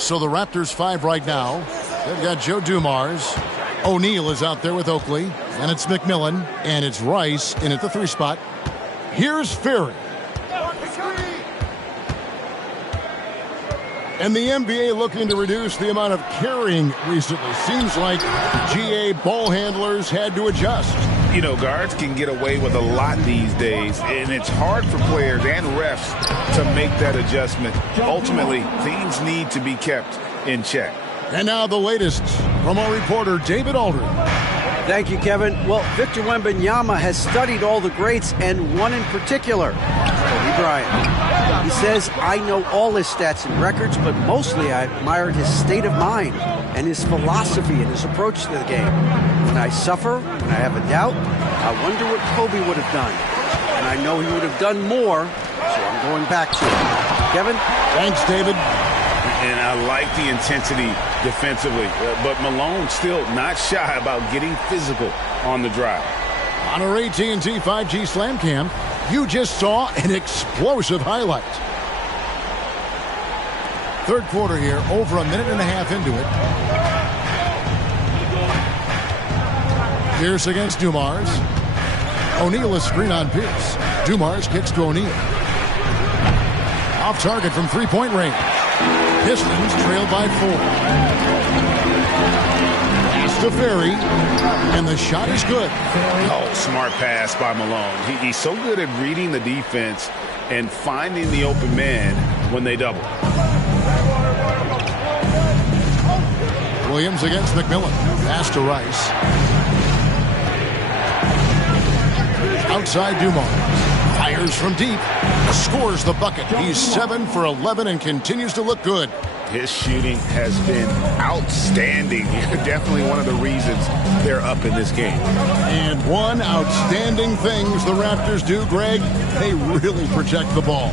So the Raptors 5 right now. They've got Joe Dumars. O'Neal is out there with Oakley. And it's McMillan. And it's Rice in at the 3 spot. Here's Ferry. And the NBA looking to reduce the amount of carrying recently. Seems like GA ball handlers had to adjust. You know, guards can get away with a lot these days, and it's hard for players and refs to make that adjustment. Ultimately, things need to be kept in check. And now the latest from our reporter, David Aldridge. Thank you, Kevin. Well, Victor Wembanyama has studied all the greats, and one in particular, Kobe Bryant. He says, I know all his stats and records, but mostly I admired his state of mind and his philosophy and his approach to the game. When I suffer, when I have a doubt, I wonder what Kobe would have done. And I know he would have done more, so I'm going back to him. Kevin? Thanks, David. And I like the intensity defensively, but Malone still not shy about getting physical on the drive. On our AT&T 5G Slam Cam, you just saw an explosive highlight. Third quarter here, over a minute and a half into it. Pierce against Dumars. O'Neal is screen on Pierce. Dumars kicks to O'Neal. Off target from three-point range. Pistons trail by 4. Pass to Ferry, and the shot is good. Oh, smart pass by Malone. He's so good at reading the defense and finding the open man when they double. Williams against McMillan. Pass to Rice. Outside Dumars. Fires from deep. Scores the bucket. He's 7 for 11 and continues to look good. His shooting has been outstanding. Definitely one of the reasons they're up in this game. And one outstanding things the Raptors do, Greg, they really protect the ball.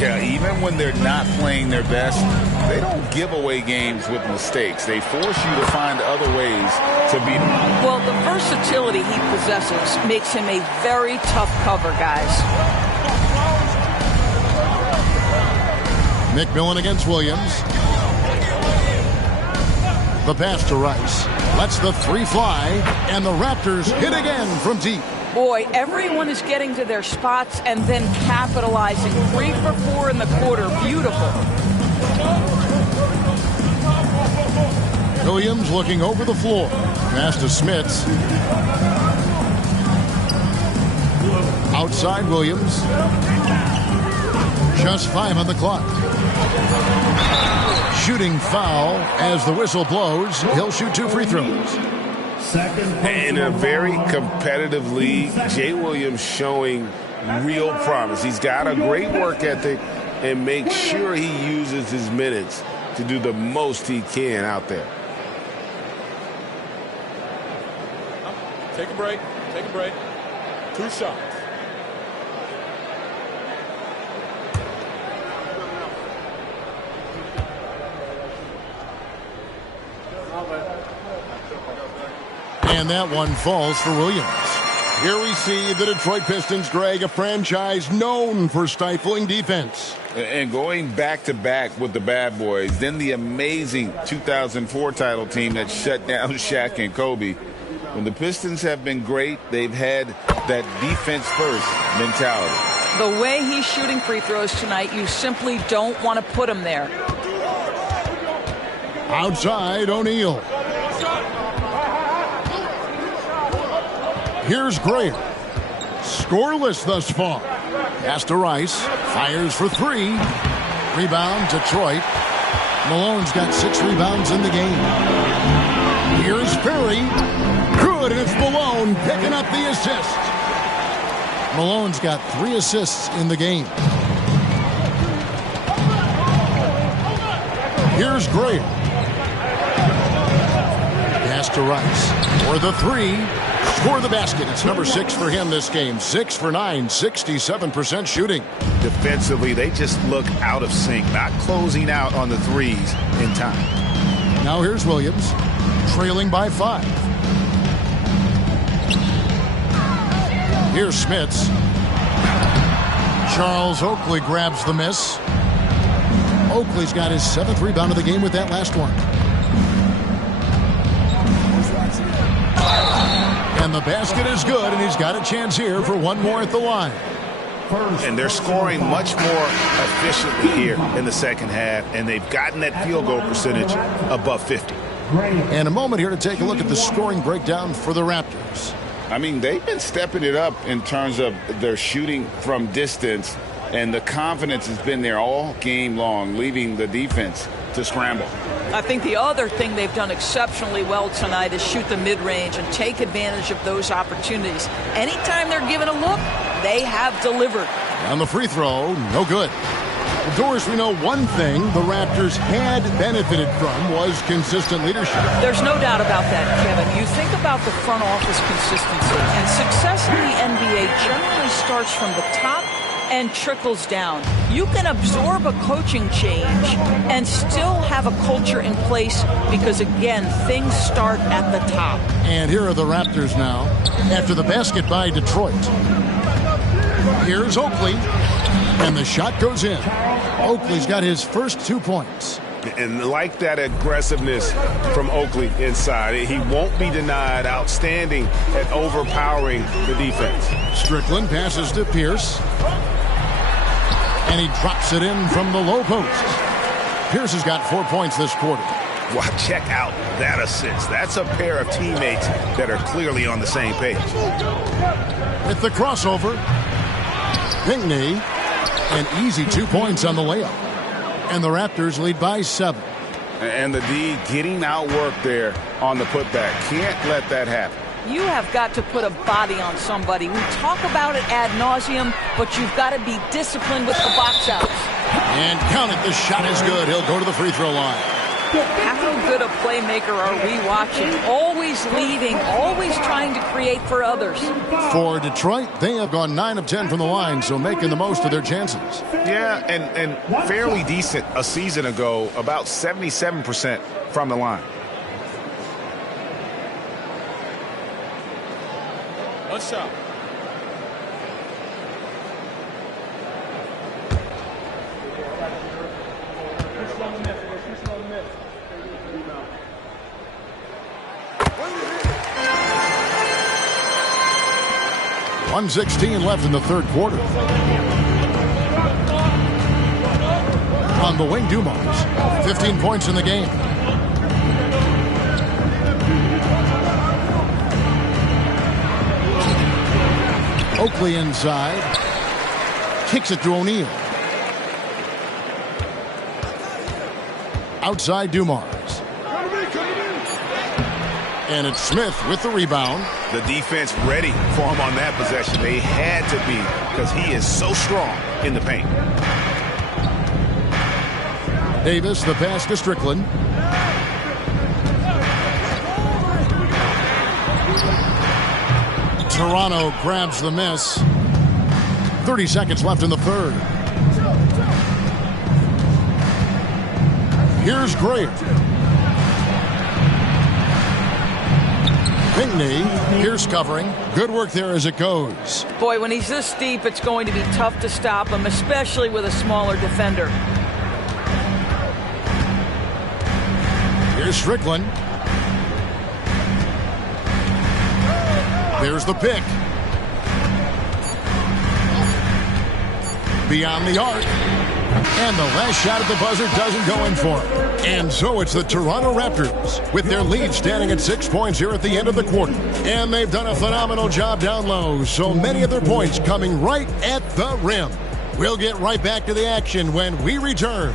Yeah, even when they're not playing their best, they don't give away games with mistakes. They force you to find other ways to beat them. Well, the versatility he possesses makes him a very tough cover, guys. McMillan against Williams. The pass to Rice. Lets the 3 fly, and the Raptors hit again from deep. Boy, everyone is getting to their spots and then capitalizing. 3 for 4 in the quarter. Beautiful. Williams looking over the floor. Pass to Smits. Outside Williams. Just 5 on the clock. Shooting foul as the whistle blows. He'll shoot 2 free throws. In a very competitive league, Jay Williams showing real promise. He's got a great work ethic and makes sure he uses his minutes to do the most he can out there. Take a break. Take a break. 2 shots. And that one falls for Williams. Here we see the Detroit Pistons, Greg, a franchise known for stifling defense. And going back-to-back with the bad boys, then the amazing 2004 title team that shut down Shaq and Kobe. When the Pistons have been great, they've had that defense-first mentality. The way he's shooting free throws tonight, you simply don't want to put him there. Outside, O'Neal. Here's Graham. Scoreless thus far. Pass to Rice. Fires for 3. Rebound, Detroit. Malone's got 6 rebounds in the game. Here's Ferry. Good, and it's Malone picking up the assist. Malone's got 3 assists in the game. Here's Graham. Pass to Rice. For the 3. For the basket. It's number 6 for him this game. 6 for 9, 67% shooting. Defensively, they just look out of sync, not closing out on the threes in time. Now here's Williams, trailing by 5. Here's Smits. Charles Oakley grabs the miss. Oakley's got his 7th rebound of the game with that last one. And the basket is good, and he's got a chance here for one more at the line. And they're scoring much more efficiently here in the second half, and they've gotten that field goal percentage above 50. And a moment here to take a look at the scoring breakdown for the Raptors. I mean, they've been stepping it up in terms of their shooting from distance, and the confidence has been there all game long, leaving the defense to scramble. I think the other thing they've done exceptionally well tonight is shoot the mid-range and take advantage of those opportunities. Anytime they're given a look, they have delivered. On the free throw, no good. Doris, we know one thing the Raptors had benefited from was consistent leadership. There's no doubt about that, Kevin. You think about the front office consistency, and success in the NBA generally starts from the top and trickles down. You can absorb a coaching change and still have a culture in place because, again, things start at the top. And here are the Raptors now after the basket by Detroit. Here's Oakley, and the shot goes in. Oakley's got his first 2 points. And like that aggressiveness from Oakley inside, he won't be denied. Outstanding at overpowering the defense. Strickland passes to Pierce. And he drops it in from the low post. Pierce has got 4 points this quarter. Wow, check out that assist. That's a pair of teammates that are clearly on the same page. With the crossover, Pinckney, an easy 2 points on the layup. And the Raptors lead by 7. And the D getting outworked there on the putback. Can't let that happen. You have got to put a body on somebody. We talk about it ad nauseum, but you've got to be disciplined with the box outs. And count it, the shot is good. He'll go to the free throw line. How good a playmaker are we watching? Always leading, always trying to create for others. For Detroit, they have gone 9 of 10 from the line, so making the most of their chances. Yeah, and fairly decent a season ago, about 77% from the line. One shot. .116 left in the third quarter. On the wing, Dumars. 15 points in the game. Oakley inside. Kicks it to O'Neal. Outside Dumars. And it's Smith with the rebound. The defense ready for him on that possession. They had to be, because he is so strong in the paint. Davis, the pass to Strickland. Toronto grabs the miss. 30 seconds left in the third. Here's Greer. Pinckney, Pierce covering. Good work there as it goes. Boy, when he's this deep, it's going to be tough to stop him, especially with a smaller defender. Here's Strickland. There's the pick. Beyond the arc. And the last shot at the buzzer doesn't go in for him. And so it's the Toronto Raptors with their lead standing at 6 points here at the end of the quarter. And they've done a phenomenal job down low. So many of their points coming right at the rim. We'll get right back to the action when we return.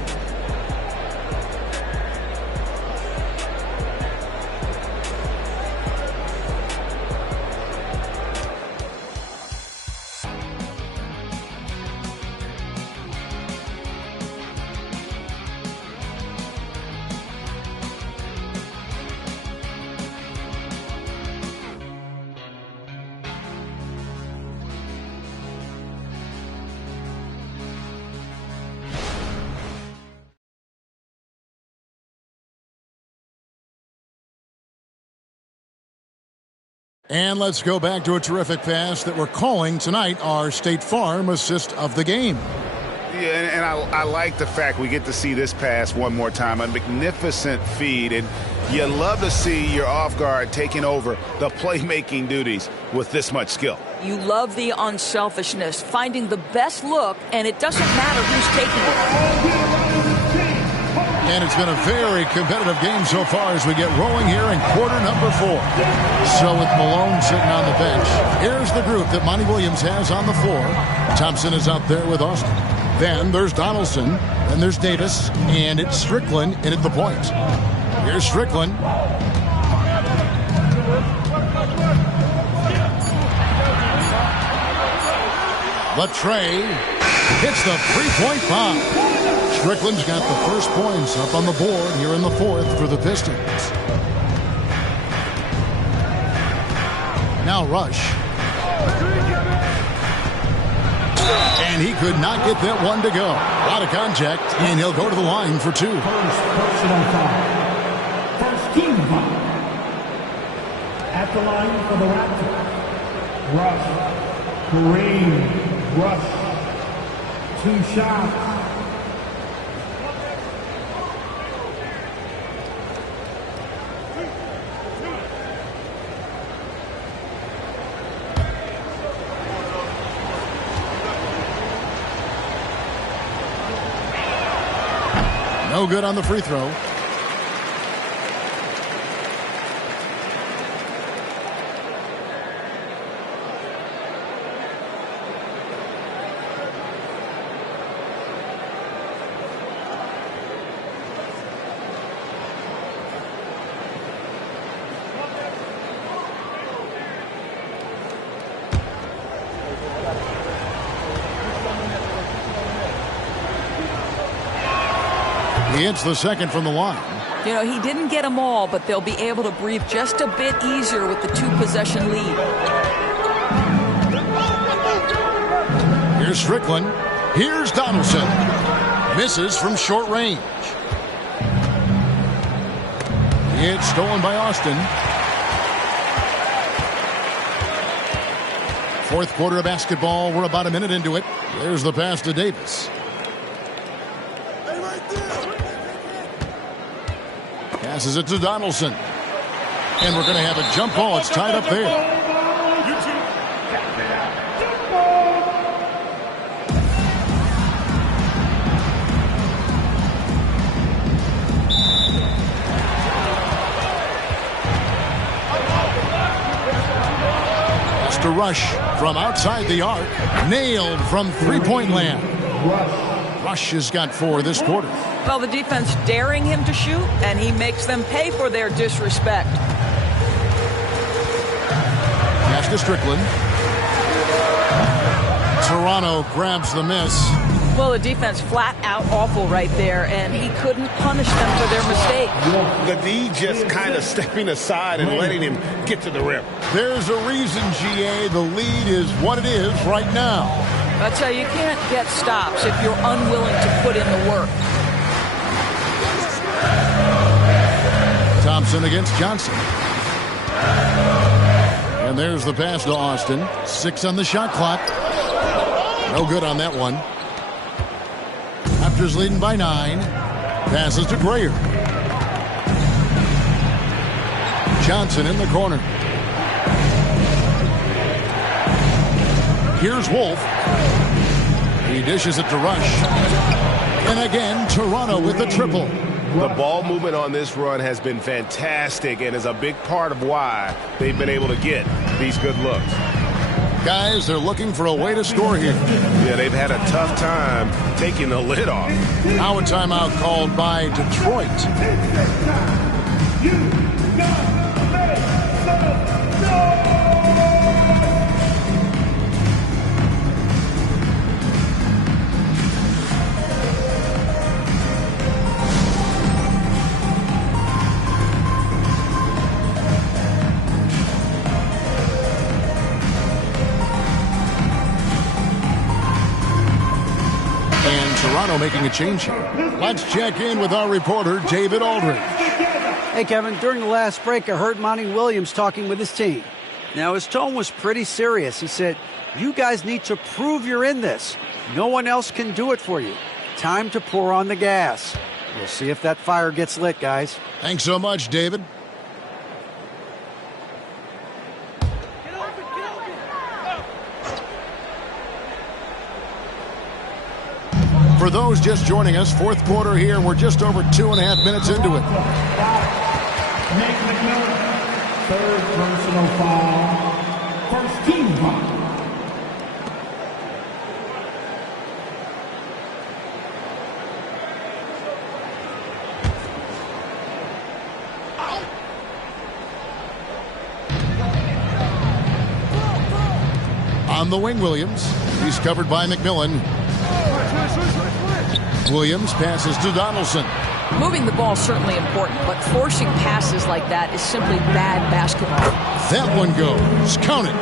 And let's go back to a terrific pass that we're calling tonight our State Farm assist of the game. Yeah, and I like the fact we get to see this pass one more time. A magnificent feed, and you love to see your off guard taking over the playmaking duties with this much skill. You love the unselfishness, finding the best look, and it doesn't matter who's taking it. And it's been a very competitive game so far as we get rolling here in quarter number 4. So with Malone sitting on the bench, here's the group that Monty Williams has on the floor. Thompson is out there with Austin. Then there's Donaldson. Then there's Davis. And it's Strickland in at the point. Here's Strickland. Latrey hits the three-point bomb. Strickland's got the first points up on the board here in the 4th for the Pistons. Now Rush. And he could not get that one to go. Out of contact, and he'll go to the line for 2. First personal foul. First team foul. At the line for the Raptors. Rush. Kareem. Rush. 2 shots. No good on the free throw. He hits the second from the line. You know, he didn't get them all, but they'll be able to breathe just a bit easier with the 2-possession lead. Here's Strickland. Here's Donaldson. Misses from short range. It's stolen by Austin. 4th quarter of basketball. We're about a minute into it. There's the pass to Davis. Passes it to Donaldson. And we're going to have a jump ball. It's tied up there. Pass to Rush from outside the arc. Nailed from three-point land. Rush has got 4 this quarter. Well, the defense daring him to shoot, and he makes them pay for their disrespect. Pass to Strickland. Toronto grabs the miss. Well, the defense flat out awful right there, and he couldn't punish them for their mistake. The D just kind of stepping aside and letting him get to the rim. There's a reason, GA, the lead is what it is right now. That's how you can't get stops if you're unwilling to put in the work. Thompson against Johnson. And there's the pass to Austin. 6 on the shot clock. No good on that one. Raptors leading by 9. Passes to Grayer. Johnson in the corner. Here's Wolf. He dishes it to Rush. And again, Toronto with the triple. The ball movement on this run has been fantastic and is a big part of why they've been able to get these good looks. Guys, they're looking for a way to score here. Yeah, they've had a tough time taking the lid off. Now a timeout called by Detroit. Toronto making a change here. Let's check in with our reporter, David Aldridge. Hey, Kevin, during the last break, I heard Monty Williams talking with his team. Now, his tone was pretty serious. He said, you guys need to prove you're in this. No one else can do it for you. Time to pour on the gas. We'll see if that fire gets lit, guys. Thanks so much, David. For those just joining us, fourth quarter here. We're just over 2.5 minutes into it. Nick McMillan, third personal foul. First team foul. On the wing, Williams. He's covered by McMillan. Williams passes to Donaldson. Moving the ball is certainly important, but forcing passes like that is simply bad basketball. That one goes. Count it.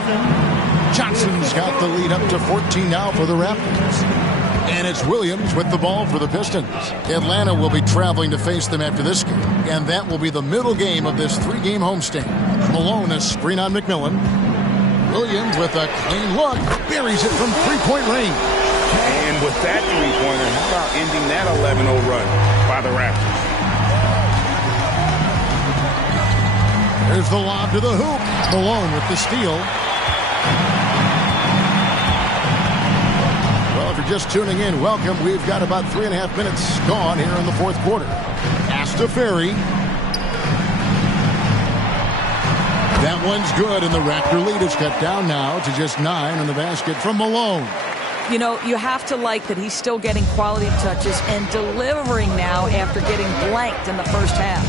Johnson's got the lead up to 14 now for the Raptors. And it's Williams with the ball for the Pistons. Atlanta will be traveling to face them after this game, and that will be the middle game of this 3-game homestand. Malone, a screen on McMillan. Williams with a clean look, buries it from three-point range. And with that three-pointer, how about ending that 11-0 run by the Raptors? There's the lob to the hoop. Malone with the steal. Well, if you're just tuning in, welcome. We've got about 3.5 minutes gone here in the fourth quarter. Pass to Ferry. That one's good, and the Raptor lead is cut down now to just 9 in the basket from Malone. You know, you have to like that he's still getting quality touches and delivering now after getting blanked in the first half.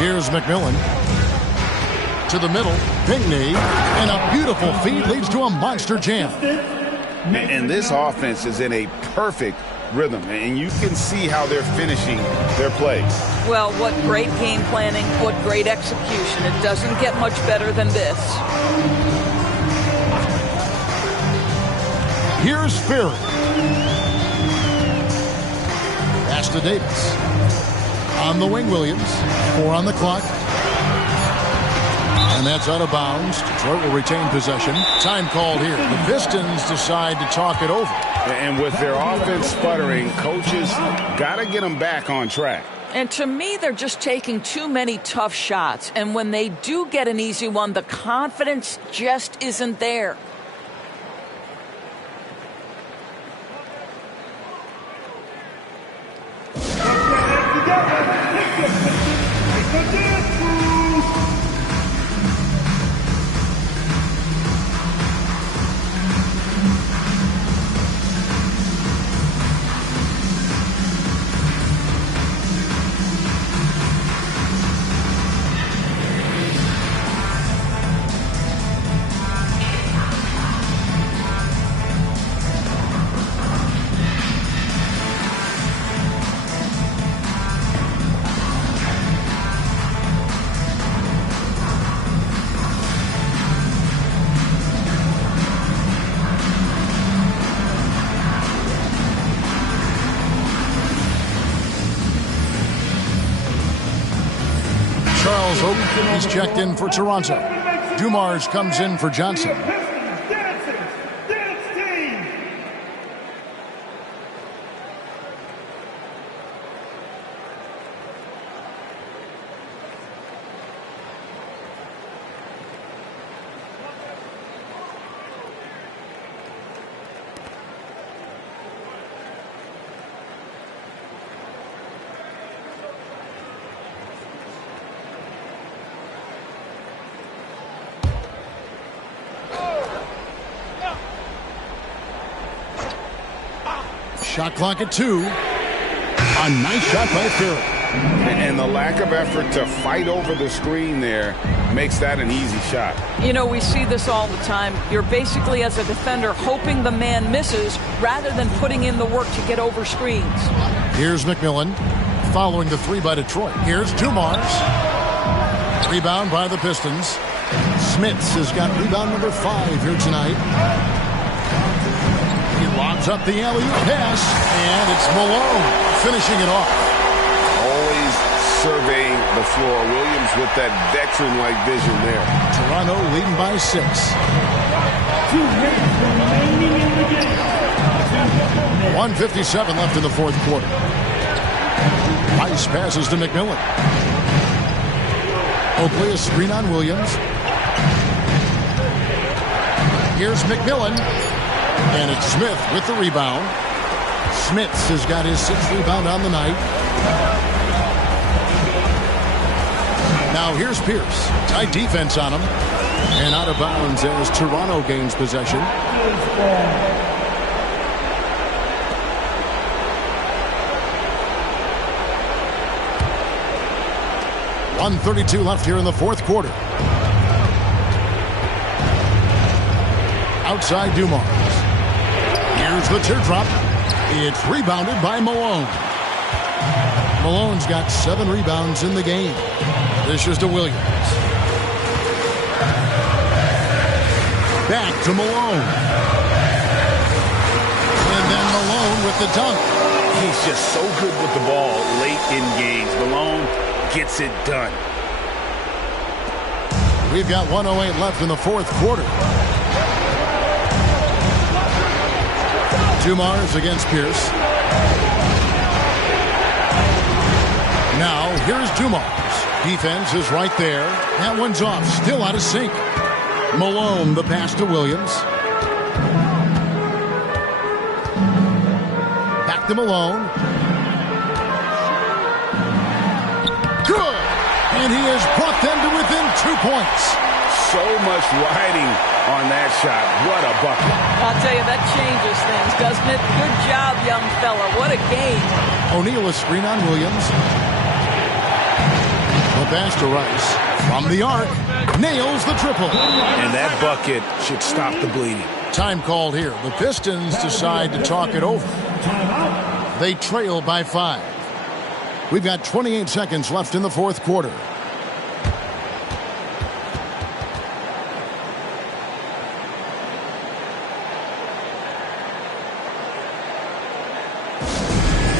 Here's McMillan. To the middle, Pinckney, and a beautiful feed leads to a monster jam. And this offense is in a perfect rhythm, and you can see how they're finishing their plays. Well, what great game planning, what great execution. It doesn't get much better than this. Here's Ferry. Pass to Davis. On the wing, Williams. 4 on the clock. And that's out of bounds. Detroit will retain possession. Time called here. The Pistons decide to talk it over. And with their offense sputtering, coaches got to get them back on track. And to me, they're just taking too many tough shots. And when they do get an easy one, the confidence just isn't there. Charles Oak, he's checked in for Toronto. Dumars comes in for Johnson. Shot clock at 2. A nice shot by Ferry. And the lack of effort to fight over the screen there makes that an easy shot. You know, we see this all the time. You're basically, as a defender, hoping the man misses rather than putting in the work to get over screens. Here's McMillan following the 3 by Detroit. Here's Dumars. Rebound by the Pistons. Smits has got rebound number 5 here tonight. He lobs up the alley-oop pass, and it's Malone finishing it off. Always surveying the floor. Williams with that veteran-like vision there. Toronto leading by 6. 2 minutes remaining in the 1:57 left in the fourth quarter. Rice passes to McMillan. Oakley, a screen on Williams. Here's McMillan. And it's Smith with the rebound. Smits has got his 6th rebound on the night. Now here's Pierce. Tight defense on him. And out of bounds as Toronto gains possession. 1:32 left here in the fourth quarter. Outside Dumars. Here's the teardrop. It's rebounded by Malone. Malone's got 7 rebounds in the game. This is to Williams. Back to Malone. And then Malone with the dunk. He's just so good with the ball late in games. Malone gets it done. We've got 1:08 left in the fourth quarter. Dumars against Pierce. Now, here's Dumars. Defense is right there. That one's off. Still out of sync. Malone, the pass to Williams. Back to Malone. Good! And he has brought them to within 2 points. So much riding on that shot. What a bucket. I'll tell you, that changes things, doesn't it? Good job, young fella. What a game. O'Neal, a screen on Williams. The pass to Rice. From the arc. Nails the triple. And that bucket should stop the bleeding. Time called here. The Pistons decide to talk it over. They trail by 5. We've got 28 seconds left in the fourth quarter.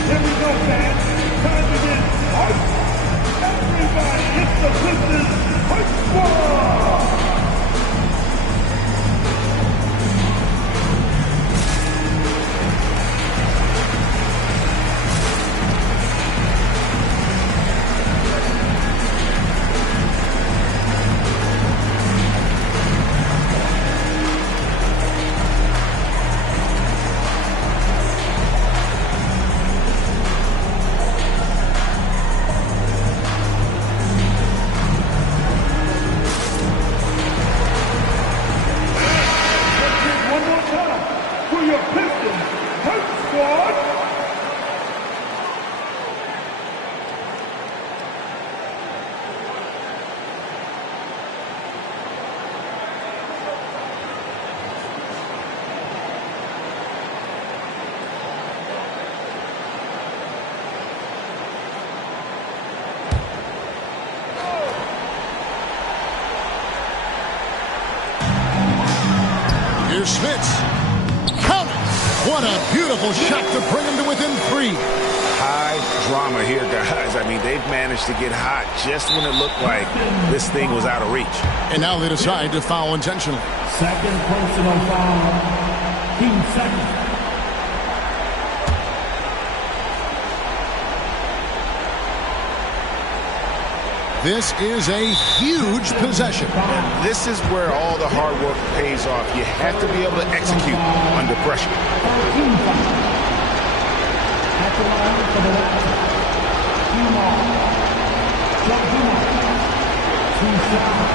Here we go, fans. Time to get hyped. Everybody, it's the Pistons Hype Squad. Here's Smits. Count it. What a beautiful shot to bring him to within 3. High drama here, guys. I mean, they've managed to get hot just when it looked like this thing was out of reach. And now they decide to foul intentionally. Second personal foul. Team second. This is a huge possession. This is where all the hard work pays off. You have to be able to execute under pressure. Team foul. At the line for the Raptors. Joe Dumars. 2 shots.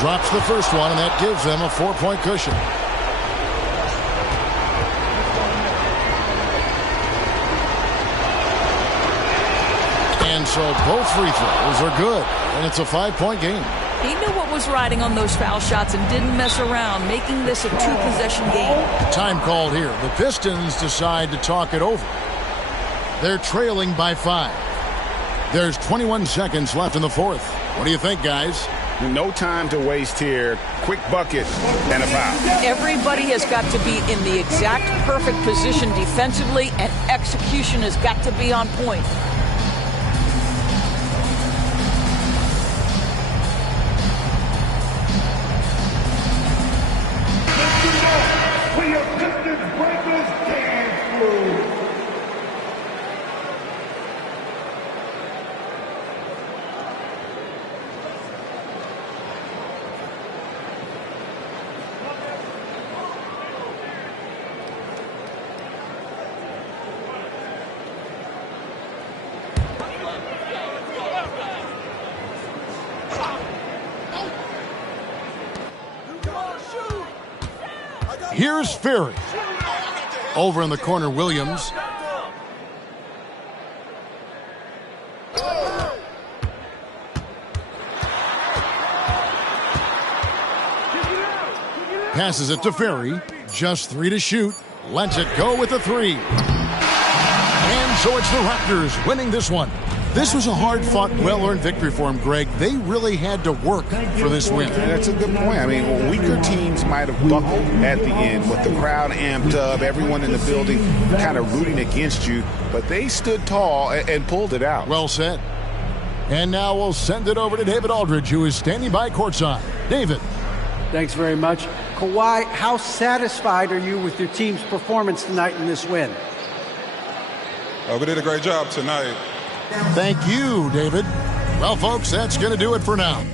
Drops the first one, and that gives them a 4-point cushion. And so both free throws are good, and it's a 5-point game. He knew what was riding on those foul shots and didn't mess around, making this a 2-possession game. Time called here. The Pistons decide to talk it over. They're trailing by 5. There's 21 seconds left in the fourth. What do you think, guys? No time to waste here. Quick bucket and a foul. Everybody has got to be in the exact perfect position defensively, and execution has got to be on point. For your Pistons Breakers dance move. Here's Ferry. Over in the corner, Williams. Passes it to Ferry. Just 3 to shoot. Lets it go with a 3. And so it's the Raptors winning this one. This was a hard-fought, well-earned victory for them, Greg. They really had to work for this win. That's a good point. I mean, weaker teams might have buckled at the end with the crowd amped up, everyone in the building kind of rooting against you, but they stood tall and pulled it out. Well said. And now we'll send it over to David Aldridge, who is standing by courtside. David. Thanks very much. Kawhi, how satisfied are you with your team's performance tonight in this win? We did a great job tonight. Thank you, David. Well, folks, that's going to do it for now.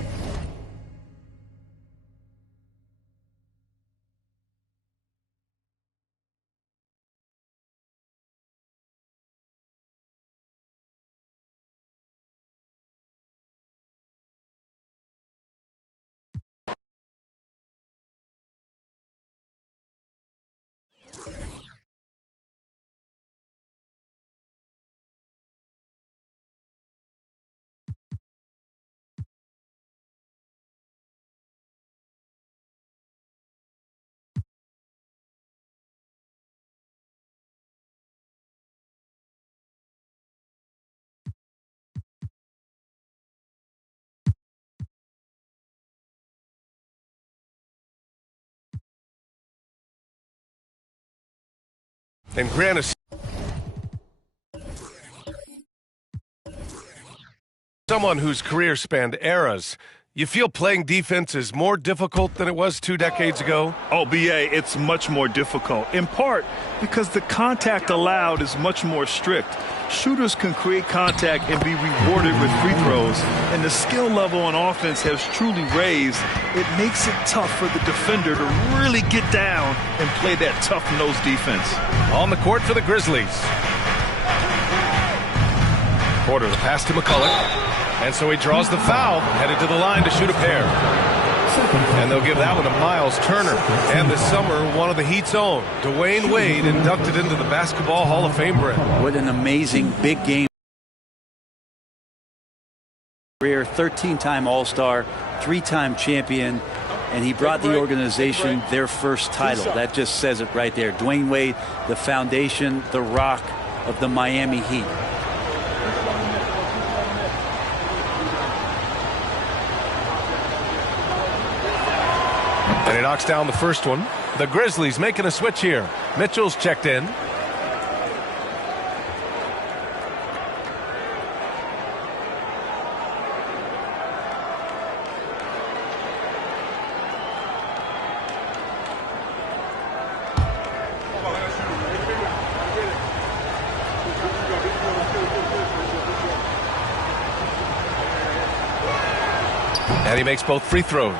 And Grant is someone whose career spanned eras. You feel playing defense is more difficult than it was 2 decades ago? Oh, BA, it's much more difficult, in part because the contact allowed is much more strict. Shooters can create contact and be rewarded with free throws, and the skill level on offense has truly raised. It makes it tough for the defender to really get down and play that tough-nosed defense. On the court for the Grizzlies. Porter, the pass to McCulloch. And so he draws the foul, headed to the line to shoot a pair. And they'll give that one to Miles Turner. And this summer, one of the Heat's own, Dwayne Wade, inducted into the Basketball Hall of Fame. Brent. What an amazing big game. Career, 13-time All-Star, 3-time champion, and he brought the organization their first title. That just says it right there. Dwayne Wade, the foundation, the rock of the Miami Heat. And he knocks down the first one. The Grizzlies making a switch here. Mitchell's checked in. And he makes both free throws.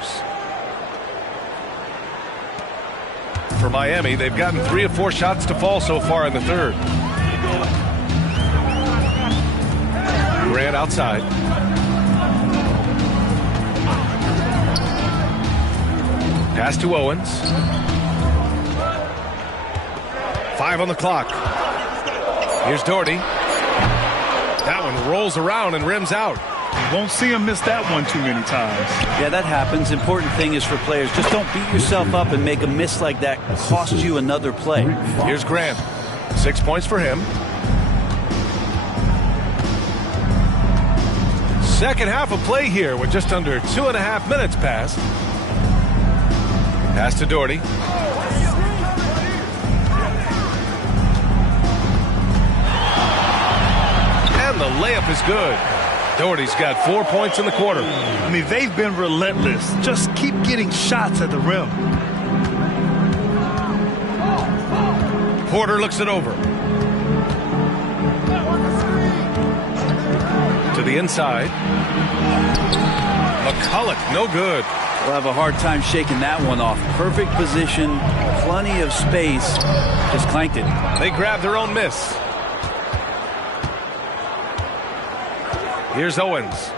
For Miami, they've gotten 3 of 4 shots to fall so far in the third. Grant outside. Pass to Owens. 5 on the clock. Here's Doherty. That one rolls around and rims out. You won't see him miss that one too many times. Yeah, that happens. Important thing is for players, just don't beat yourself up and make a miss like that cost you another play. Here's Grant. 6 points for him. Second half of play here with just under 2.5 minutes passed. Pass to Doherty. And the layup is good. Doherty's got 4 points in the quarter. I mean, they've been relentless. Just keep getting shots at the rim. Porter looks it over. To the inside. McCulloch, no good. We'll have a hard time shaking that one off. Perfect position, plenty of space. Just clanked it. They grab their own miss. Here's Owens.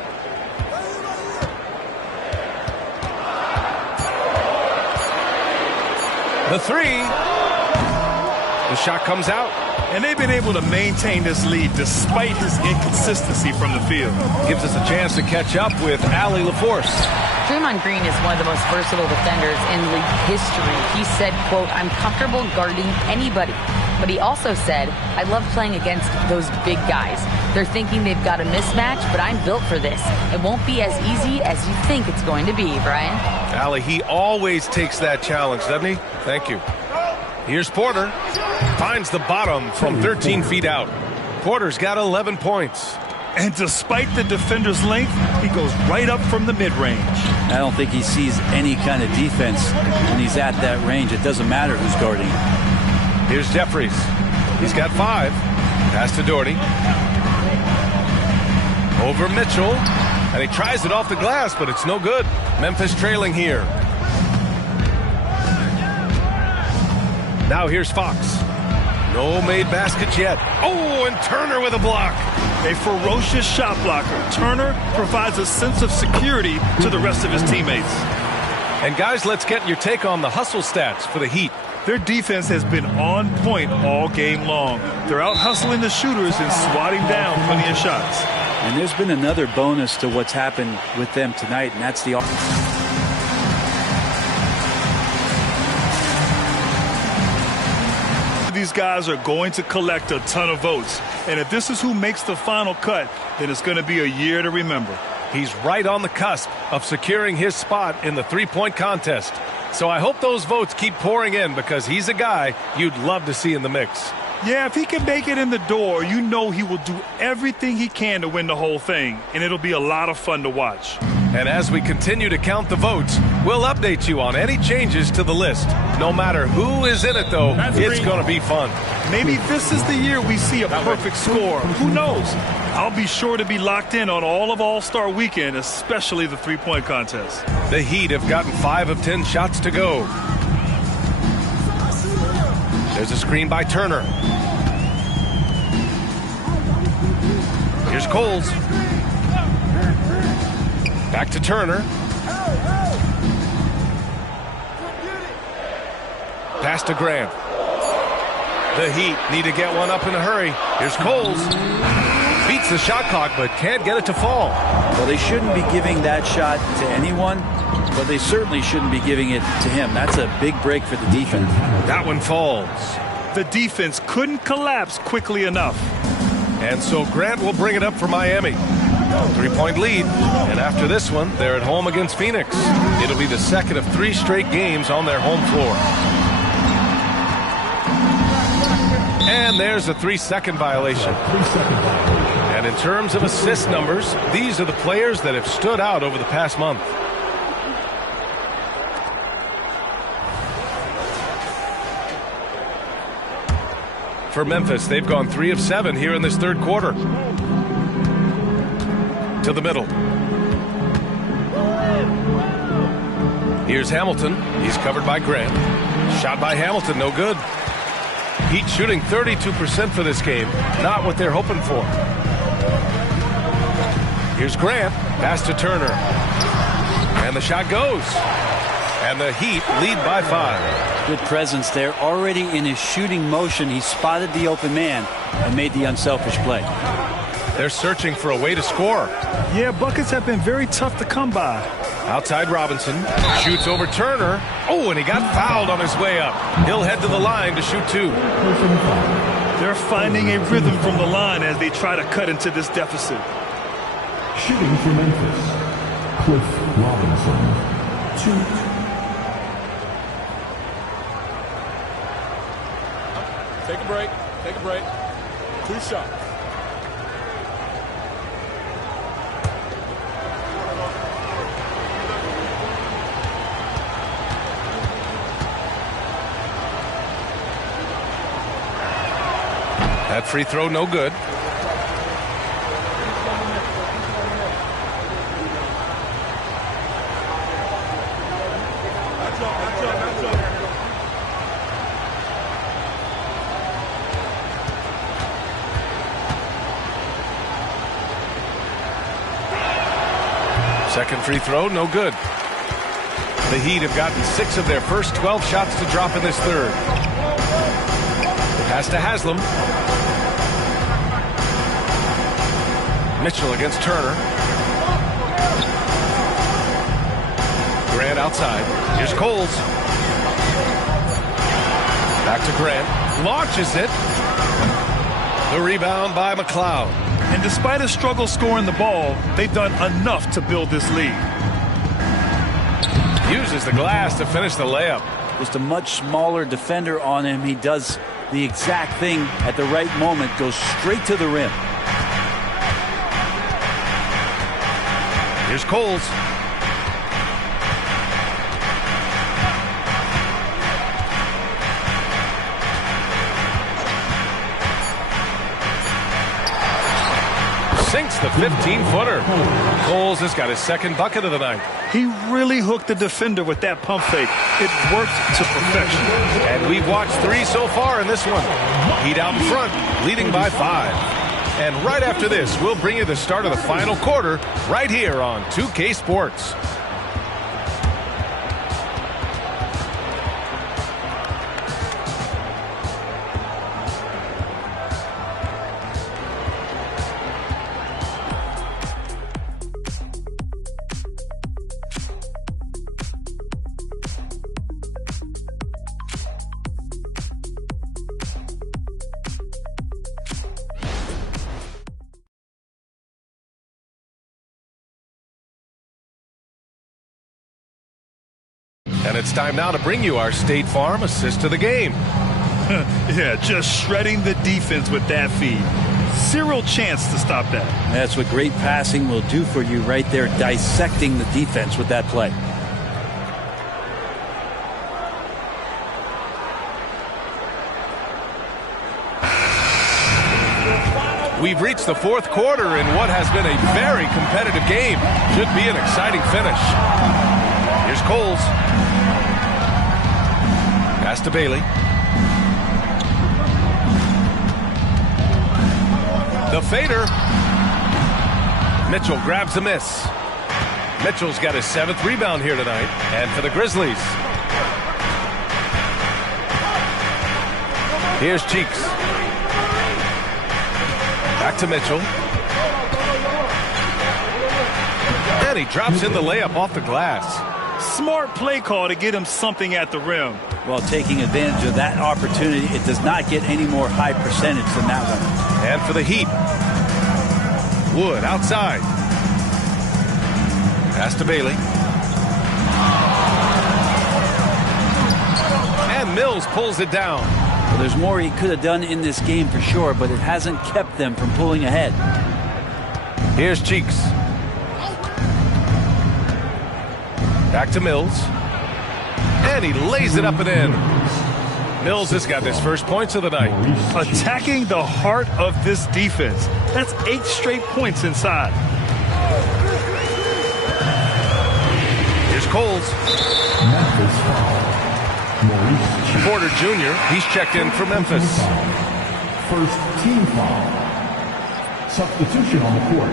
The three. The shot comes out. And they've been able to maintain this lead despite his inconsistency from the field. Gives us a chance to catch up with Allie LaForce. Draymond Green is one of the most versatile defenders in league history. He said, quote, "I'm comfortable guarding anybody." But he also said, "I love playing against those big guys. They're thinking they've got a mismatch, but I'm built for this. It won't be as easy as you think it's going to be," Brian. Allie, he always takes that challenge, doesn't he? Thank you. Here's Porter. Finds the bottom from 13 feet out. Porter's got 11 points. And despite the defender's length, he goes right up from the mid-range. I don't think he sees any kind of defense when he's at that range. It doesn't matter who's guarding. Here's Jeffries. He's got 5. Pass to Doherty. Over Mitchell. And he tries it off the glass, but it's no good. Memphis trailing here. Now here's Fox. No made baskets yet. Oh, and Turner with a block. A ferocious shot blocker. Turner provides a sense of security to the rest of his teammates. And guys, let's get your take on the hustle stats for the Heat. Their defense has been on point all game long. They're out hustling the shooters and swatting down plenty of shots. And there's been another bonus to what's happened with them tonight, and that's the offense. These guys are going to collect a ton of votes. And if this is who makes the final cut, then it's going to be a year to remember. He's right on the cusp of securing his spot in the three-point contest. So I hope those votes keep pouring in because he's a guy you'd love to see in the mix. Yeah, if he can make it in the door, you know he will do everything he can to win the whole thing. And it'll be a lot of fun to watch. And as we continue to count the votes, we'll update you on any changes to the list. No matter who is in it, though, it's going to be fun. Maybe this is the year we see a perfect score. Who knows? I'll be sure to be locked in on all of All-Star Weekend, especially the three-point contest. The Heat have gotten 5 of 10 shots to go. There's a screen by Turner. Here's Coles. Back to Turner. Pass to Grant. The Heat need to get one up in a hurry. Here's Coles. Beats the shot clock, but can't get it to fall. Well, they shouldn't be giving that shot to anyone, but they certainly shouldn't be giving it to him. That's a big break for the defense. That one falls. The defense couldn't collapse quickly enough. And so Grant will bring it up for Miami. 3-point lead. And after this one, they're at home against Phoenix. It'll be the second of 3 straight games on their home floor. And there's a 3-second violation. And in terms of assist numbers, these are the players that have stood out over the past month. For Memphis, they've gone 3 of 7 here in this third quarter. To the middle. Here's Hamilton. He's covered by Grant. Shot by Hamilton, no good. Heat shooting 32% for this game. Not what they're hoping for. Here's Grant. Pass to Turner. And the shot goes. And the Heat lead by 5. Good presence there. Already in his shooting motion, he spotted the open man and made the unselfish play. They're searching for a way to score. Yeah, buckets have been very tough to come by. Outside Robinson. Shoots over Turner. Oh, and he got fouled on his way up. He'll head to the line to shoot 2. They're finding a rhythm from the line as they try to cut into this deficit. Shooting for Memphis, Cliff Robinson, 2. Take a break. Take a break. 2 shots. That free throw, no good. Second free throw, no good. The Heat have gotten 6 of their first 12 shots to drop in this third. Pass to Haslam. Mitchell against Turner. Grant outside. Here's Coles. Back to Grant. Launches it. The rebound by McLeod. And despite a struggle scoring the ball, they've done enough to build this lead. Uses the glass to finish the layup. Just a much smaller defender on him. He does the exact thing at the right moment. Goes straight to the rim. Here's Coles. Sinks the 15-footer. Coles has got his second bucket of the night. He really hooked the defender with that pump fake. It worked to perfection. And we've watched 3 so far in this one. Heat out in front, leading by 5. And right after this, we'll bring you the start of the final quarter right here on 2K Sports. And it's time now to bring you our State Farm assist to the game. Yeah, just shredding the defense with that feed. Zero chance to stop that. That's what great passing will do for you right there, dissecting the defense with that play. We've reached the 4th quarter in what has been a very competitive game. Should be an exciting finish. Here's Coles. Pass to Bailey. The fader. Mitchell grabs the miss. Mitchell's got his 7th rebound here tonight. And for the Grizzlies. Here's Cheeks. Back to Mitchell. And he drops in the layup off the glass. Smart play call to get him something at the rim. Well, taking advantage of that opportunity, it does not get any more high percentage than that one. And for the Heat. Wood outside. Pass to Bailey. And Mills pulls it down. Well, there's more he could have done in this game for sure, but it hasn't kept them from pulling ahead. Here's Cheeks. Back to Mills. And he lays it up and in. Mills has got his first points of the night. Attacking the heart of this defense. That's 8 straight points inside. Here's Coles. Porter Jr., he's checked in for Memphis. First team foul. Substitution on the court.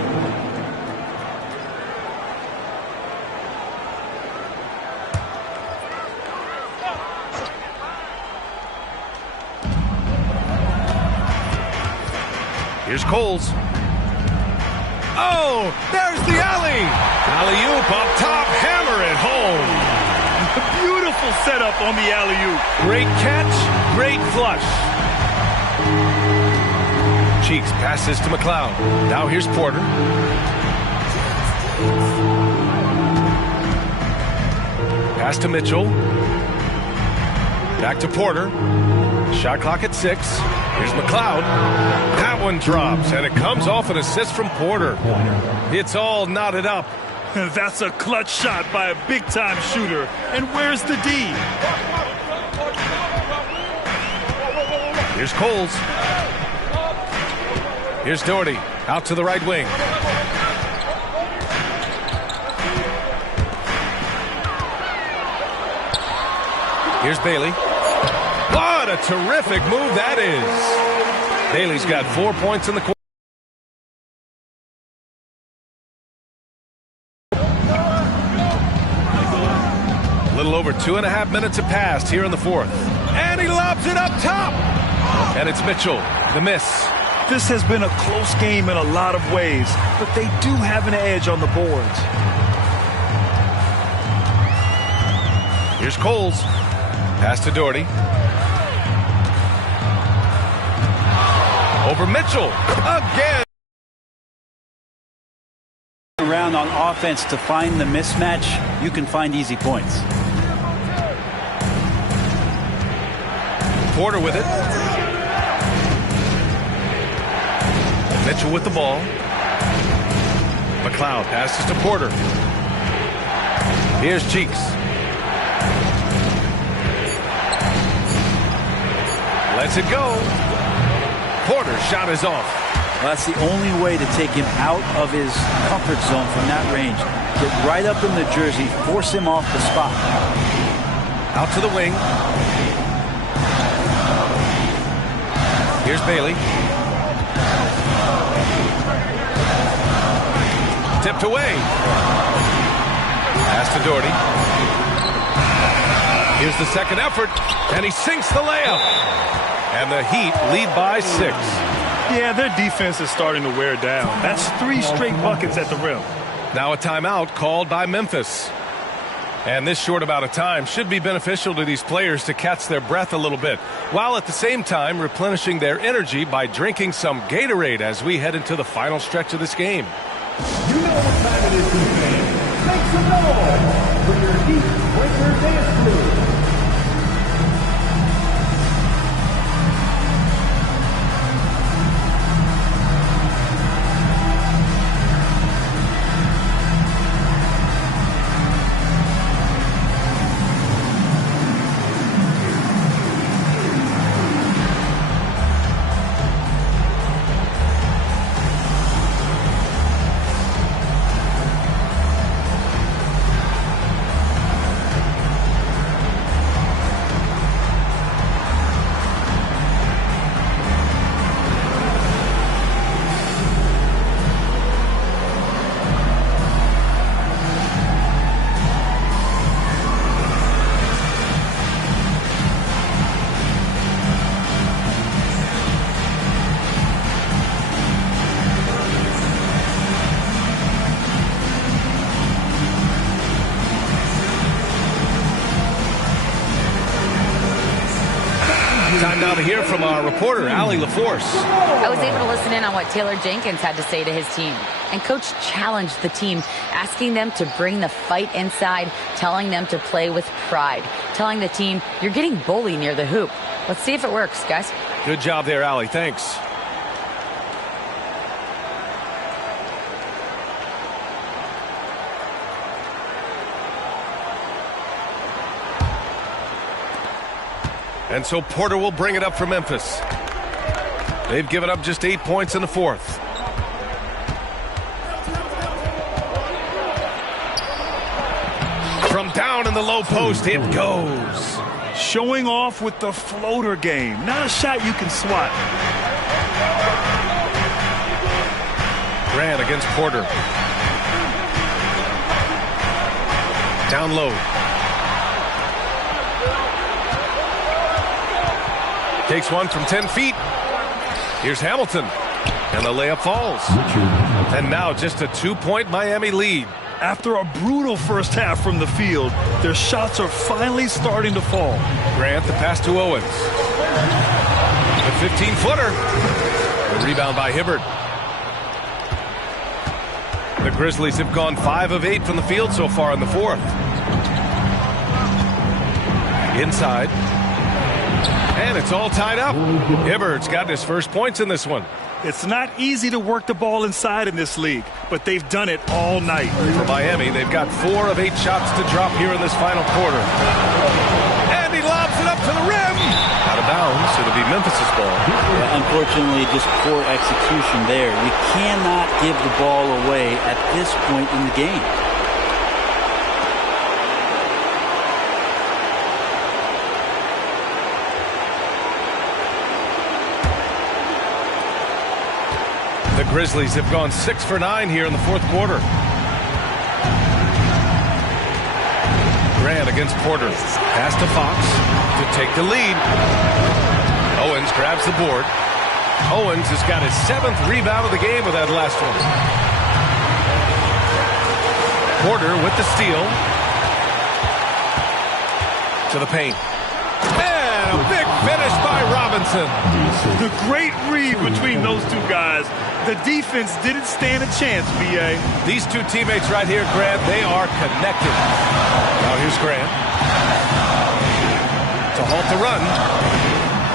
Here's Coles. Oh, there's the alley. Alley-oop up top, hammer it home. Beautiful setup on the alley-oop. Great catch, great flush. Cheeks passes to McLeod. Now here's Porter. Pass to Mitchell. Back to Porter. Shot clock at 6. Here's McLeod. That one drops, and it comes off an assist from Porter. It's all knotted up. That's a clutch shot by a big-time shooter. And where's the D? Here's Coles. Here's Doherty. Out to the right wing. Here's Bailey. What a terrific move that is. Bailey's got 4 points in the quarter. A little over 2.5 minutes have passed here in the fourth. And he lobs it up top. And it's Mitchell. The miss. This has been a close game in a lot of ways, but they do have an edge on the boards. Here's Coles. Pass to Doherty. Over Mitchell. Again. Around on offense to find the mismatch, you can find easy points. Porter with it. Mitchell with the ball. McLeod passes to Porter. Here's Cheeks. Lets it go. Porter's shot is off. Well, that's the only way to take him out of his comfort zone from that range. Get right up in the jersey, force him off the spot. Out to the wing. Here's Bailey. Tipped away. Pass to Doherty. Here's the second effort, and he sinks the layup. And the Heat lead by 6. Yeah, their defense is starting to wear down. That's 3 straight buckets at the rim. Now a timeout called by Memphis. And this short amount of time should be beneficial to these players to catch their breath a little bit, while at the same time replenishing their energy by drinking some Gatorade as we head into the final stretch of this game. You know what time it is, fans. Make some noise for your Heat Winter Dance Crew. Time now to hear from our reporter, Allie LaForce. I was able to listen in on what Taylor Jenkins had to say to his team. And Coach challenged the team, asking them to bring the fight inside, telling them to play with pride, telling the team, you're getting bullied near the hoop. Let's see if it works, guys. Good job there, Allie. Thanks. And so Porter will bring it up for Memphis. They've given up just 8 points in the fourth. From down in the low post, it goes. Showing off with the floater game. Not a shot you can swat. Grant against Porter. Down low. Takes one from 10 feet. Here's Hamilton. And the layup falls. And now just a 2-point Miami lead. After a brutal first half from the field, their shots are finally starting to fall. Grant, the pass to Owens. The 15-footer. The rebound by Hibbert. The Grizzlies have gone 5 of 8 from the field so far in the fourth. Inside. And it's all tied up. Hibbert's got his first points in this one. It's not easy to work the ball inside in this league, but they've done it all night. For Miami, they've got 4 of 8 shots to drop here in this final quarter. And he lobs it up to the rim. Out of bounds. It'll be Memphis' ball. Yeah, unfortunately, just poor execution there. You cannot give the ball away at this point in the game. The Grizzlies have gone 6 for 9 here in the fourth quarter. Grant against Porter. Pass to Fox to take the lead. Owens grabs the board. Owens has got his 7th rebound of the game with that last one. Porter with the steal. To the paint. And a big finish by Robinson. The great read between those two guys. The defense didn't stand a chance, B.A. These two teammates right here, Grant, they are connected. Now here's Grant. To halt the run.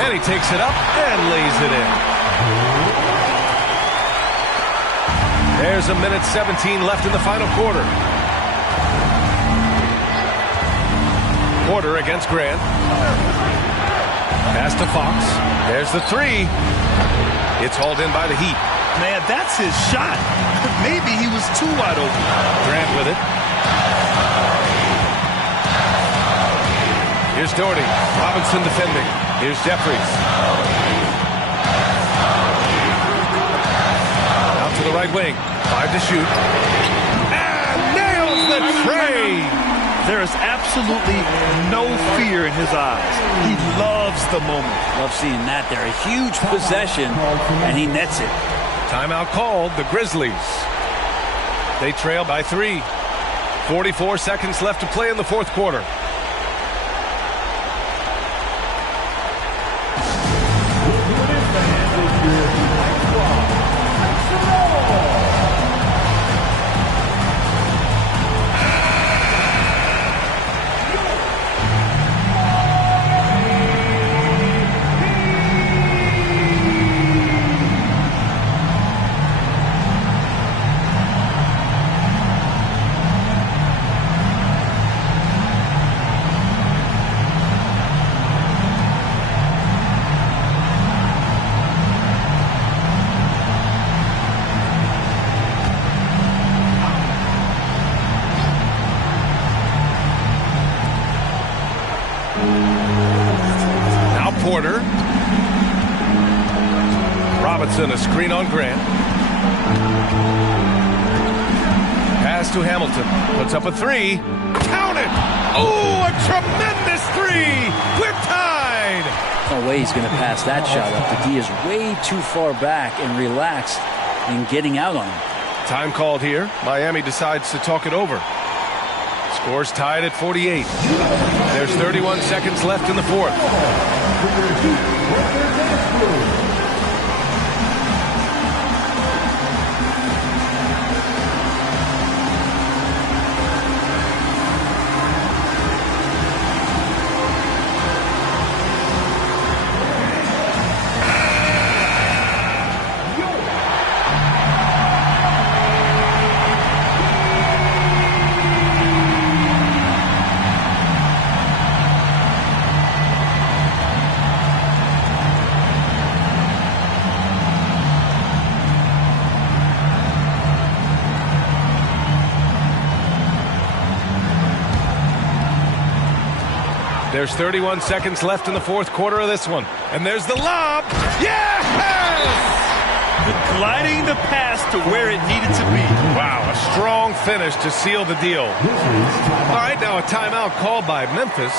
And he takes it up and lays it in. There's a minute 17 left in the final quarter. Porter against Grant. Pass to Fox. There's the 3. It's hauled in by the Heat. Man, that's his shot. Maybe he was too wide open. Grant with it. Here's Doherty. Robinson defending. Here's Jeffries. Out to the right wing. 5 to shoot. And nails the tray. There is absolutely no fear in his eyes. He loves the moment. Love seeing that there. A huge possession, and he nets it. Timeout called. The Grizzlies. They trail by 3. 44 seconds left to play in the fourth quarter. Porter. Robinson, a screen on Grant. Pass to Hamilton. Puts up a 3. Count it! Oh, a tremendous 3! We're tied! No way he's going to pass that shot up. The D is way too far back and relaxed in getting out on him. Time called here. Miami decides to talk it over. Scores tied at 48. There's 31 seconds left in the fourth. There's 31 seconds left in the fourth quarter of this one. And there's the lob. Yes! Gliding the pass to where it needed to be. Wow, a strong finish to seal the deal. All right, now a timeout called by Memphis.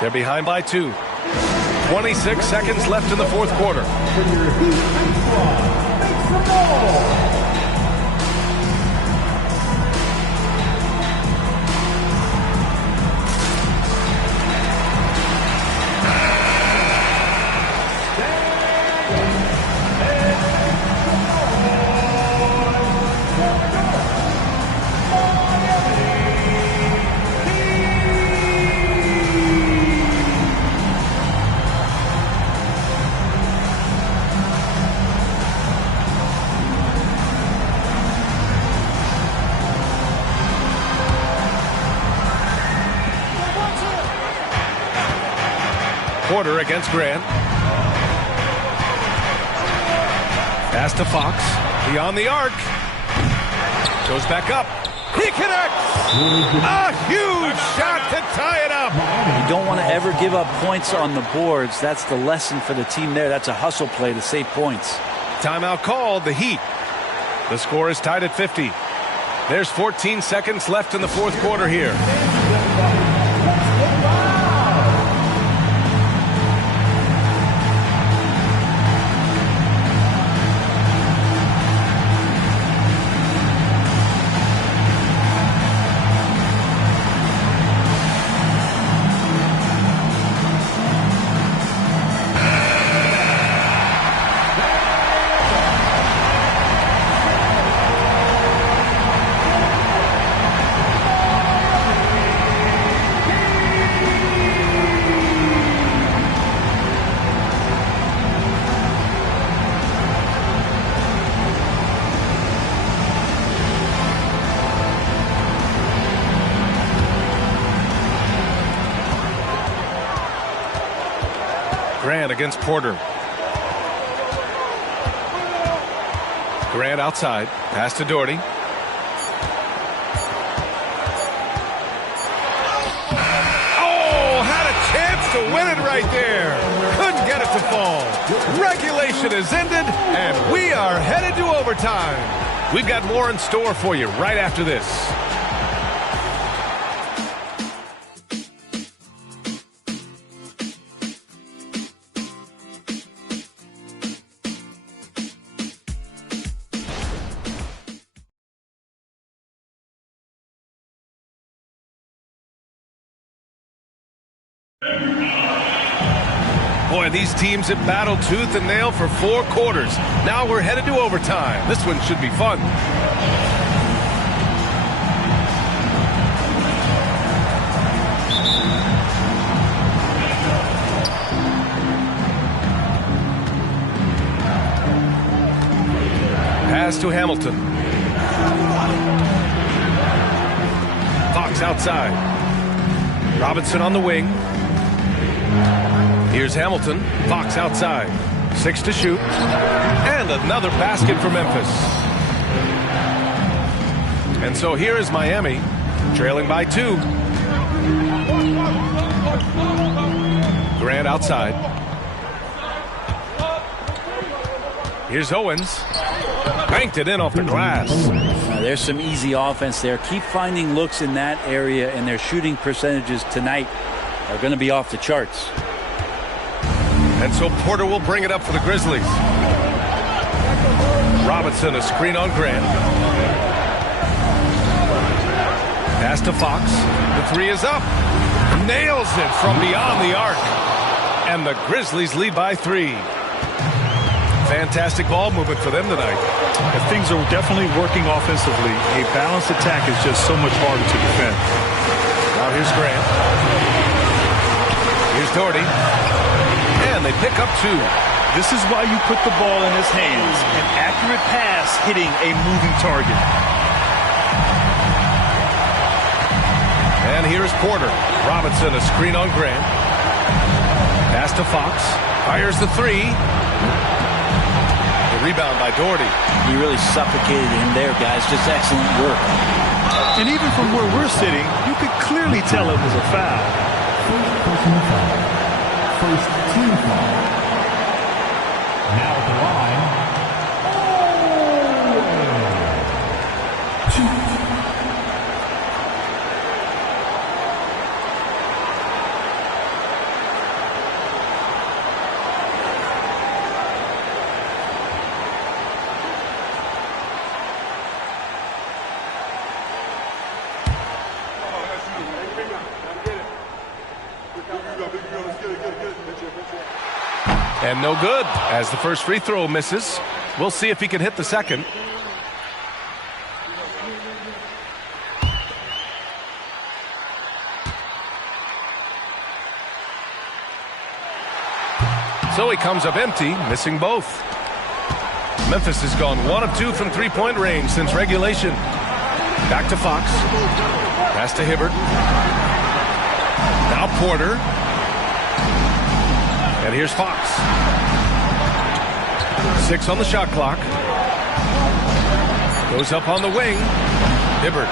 They're behind by 2. 26 seconds left in the fourth quarter. Porter against Grant. Pass to Fox. Beyond the arc. Goes back up. He connects. A huge shot to tie it up. You don't want to ever give up points on the boards. That's the lesson for the team there. That's a hustle play to save points. Timeout called, the Heat. The score is tied at 50. There's 14 seconds left in the fourth quarter here. Grant against Porter. Grant outside. Pass to Doherty. Oh, had a chance to win it right there. Couldn't get it to fall. Regulation is ended, and we are headed to overtime. We've got more in store for you right after this. Boy, these teams have battled tooth and nail for 4 quarters. Now we're headed to overtime. This one should be fun. Pass to Hamilton. Fox outside. Robinson on the wing. Here's Hamilton. Fox outside. 6 to shoot. And another basket for Memphis. And so here is Miami, trailing by 2. Grant outside. Here's Owens. Banked it in off the glass. There's some easy offense there. Keep finding looks in that area, and their shooting percentages tonight are going to be off the charts. And so Porter will bring it up for the Grizzlies. Robinson, a screen on Grant. Pass to Fox. The 3 is up. Nails it from beyond the arc. And the Grizzlies lead by 3. Fantastic ball movement for them tonight. If things are definitely working offensively, a balanced attack is just so much harder to defend. Now here's Grant. Here's Doherty. And they pick up 2. This is why you put the ball in his hands. An accurate pass hitting a moving target. And here's Porter. Robinson, a screen on Grant. Pass to Fox. Fires the 3. The rebound by Doherty. He really suffocated him there, guys. Just excellent work. And even from where we're sitting, you could clearly tell it was a foul. First personal foul. First team foul. Now at the line. And no good, as the first free throw misses. We'll see if he can hit the second. So he comes up empty, missing both. Memphis has gone 1 of 2 from three-point range since regulation. Back to Fox. Pass to Hibbert. Now Porter. And here's Fox. 6 on the shot clock. Goes up on the wing. Hibbert.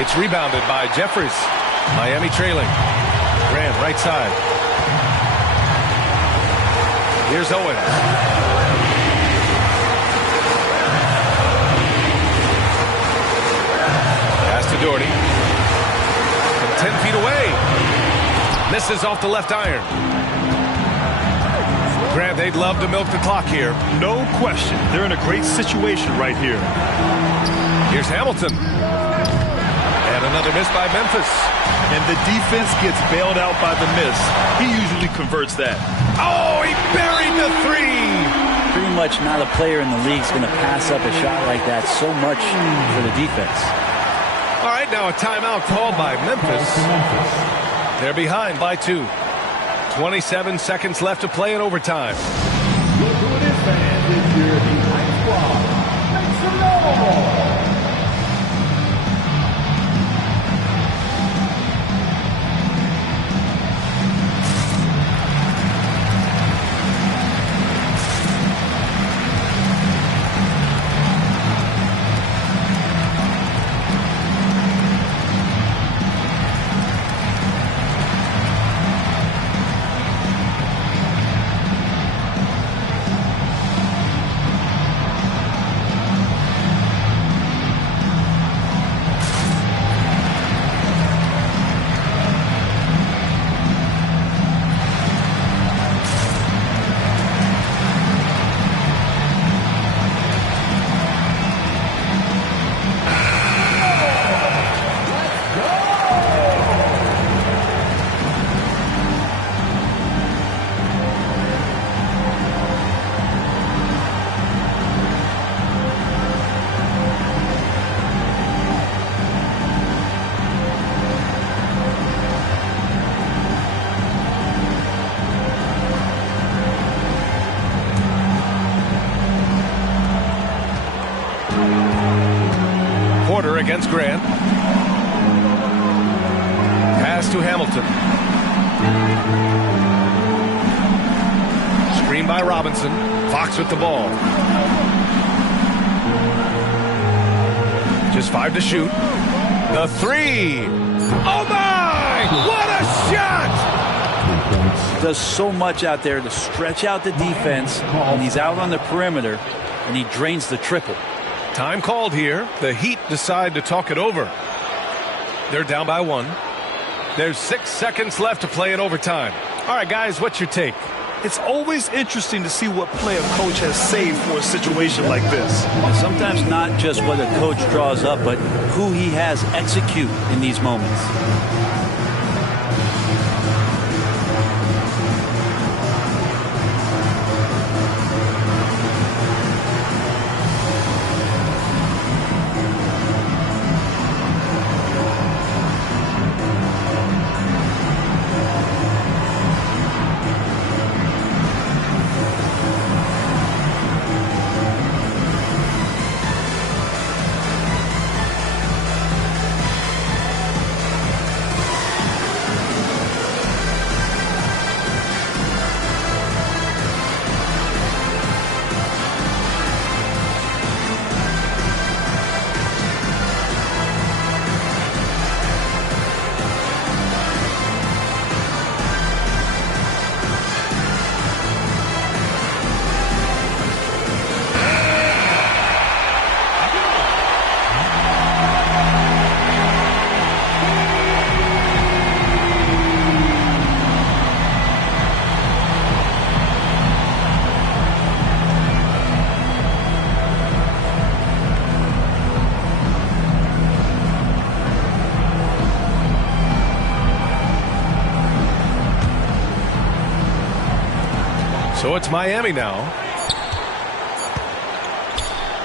It's rebounded by Jeffries. Miami trailing. Grant right side. Here's Owens. Pass to Doherty. From 10 feet away. Misses off the left iron. Grant, they'd love to milk the clock here. No question. They're in a great situation right here. Here's Hamilton. And another miss by Memphis. And the defense gets bailed out by the miss. He usually converts that. Oh, he buried the 3. Pretty much not a player in the league is going to pass up a shot like that so much for the defense. All right, now a timeout called by Memphis. They're behind by 2. 27 seconds left to play in overtime. Look who it is, fans. It's your behind squad. Make some noise. Against Grant. Pass to Hamilton. Screen by Robinson. Fox with the ball. Just 5 to shoot. The 3. Oh my! What a shot! Does so much out there to stretch out the defense when he's out on the perimeter, and he drains the triple. Time called here. The Heat decide to talk it over. They're down by 1. There's 6 seconds left to play in overtime. All right, guys, what's your take? It's always interesting to see what play a coach has saved for a situation like this. And sometimes not just what a coach draws up, but who he has execute in these moments. So it's Miami now.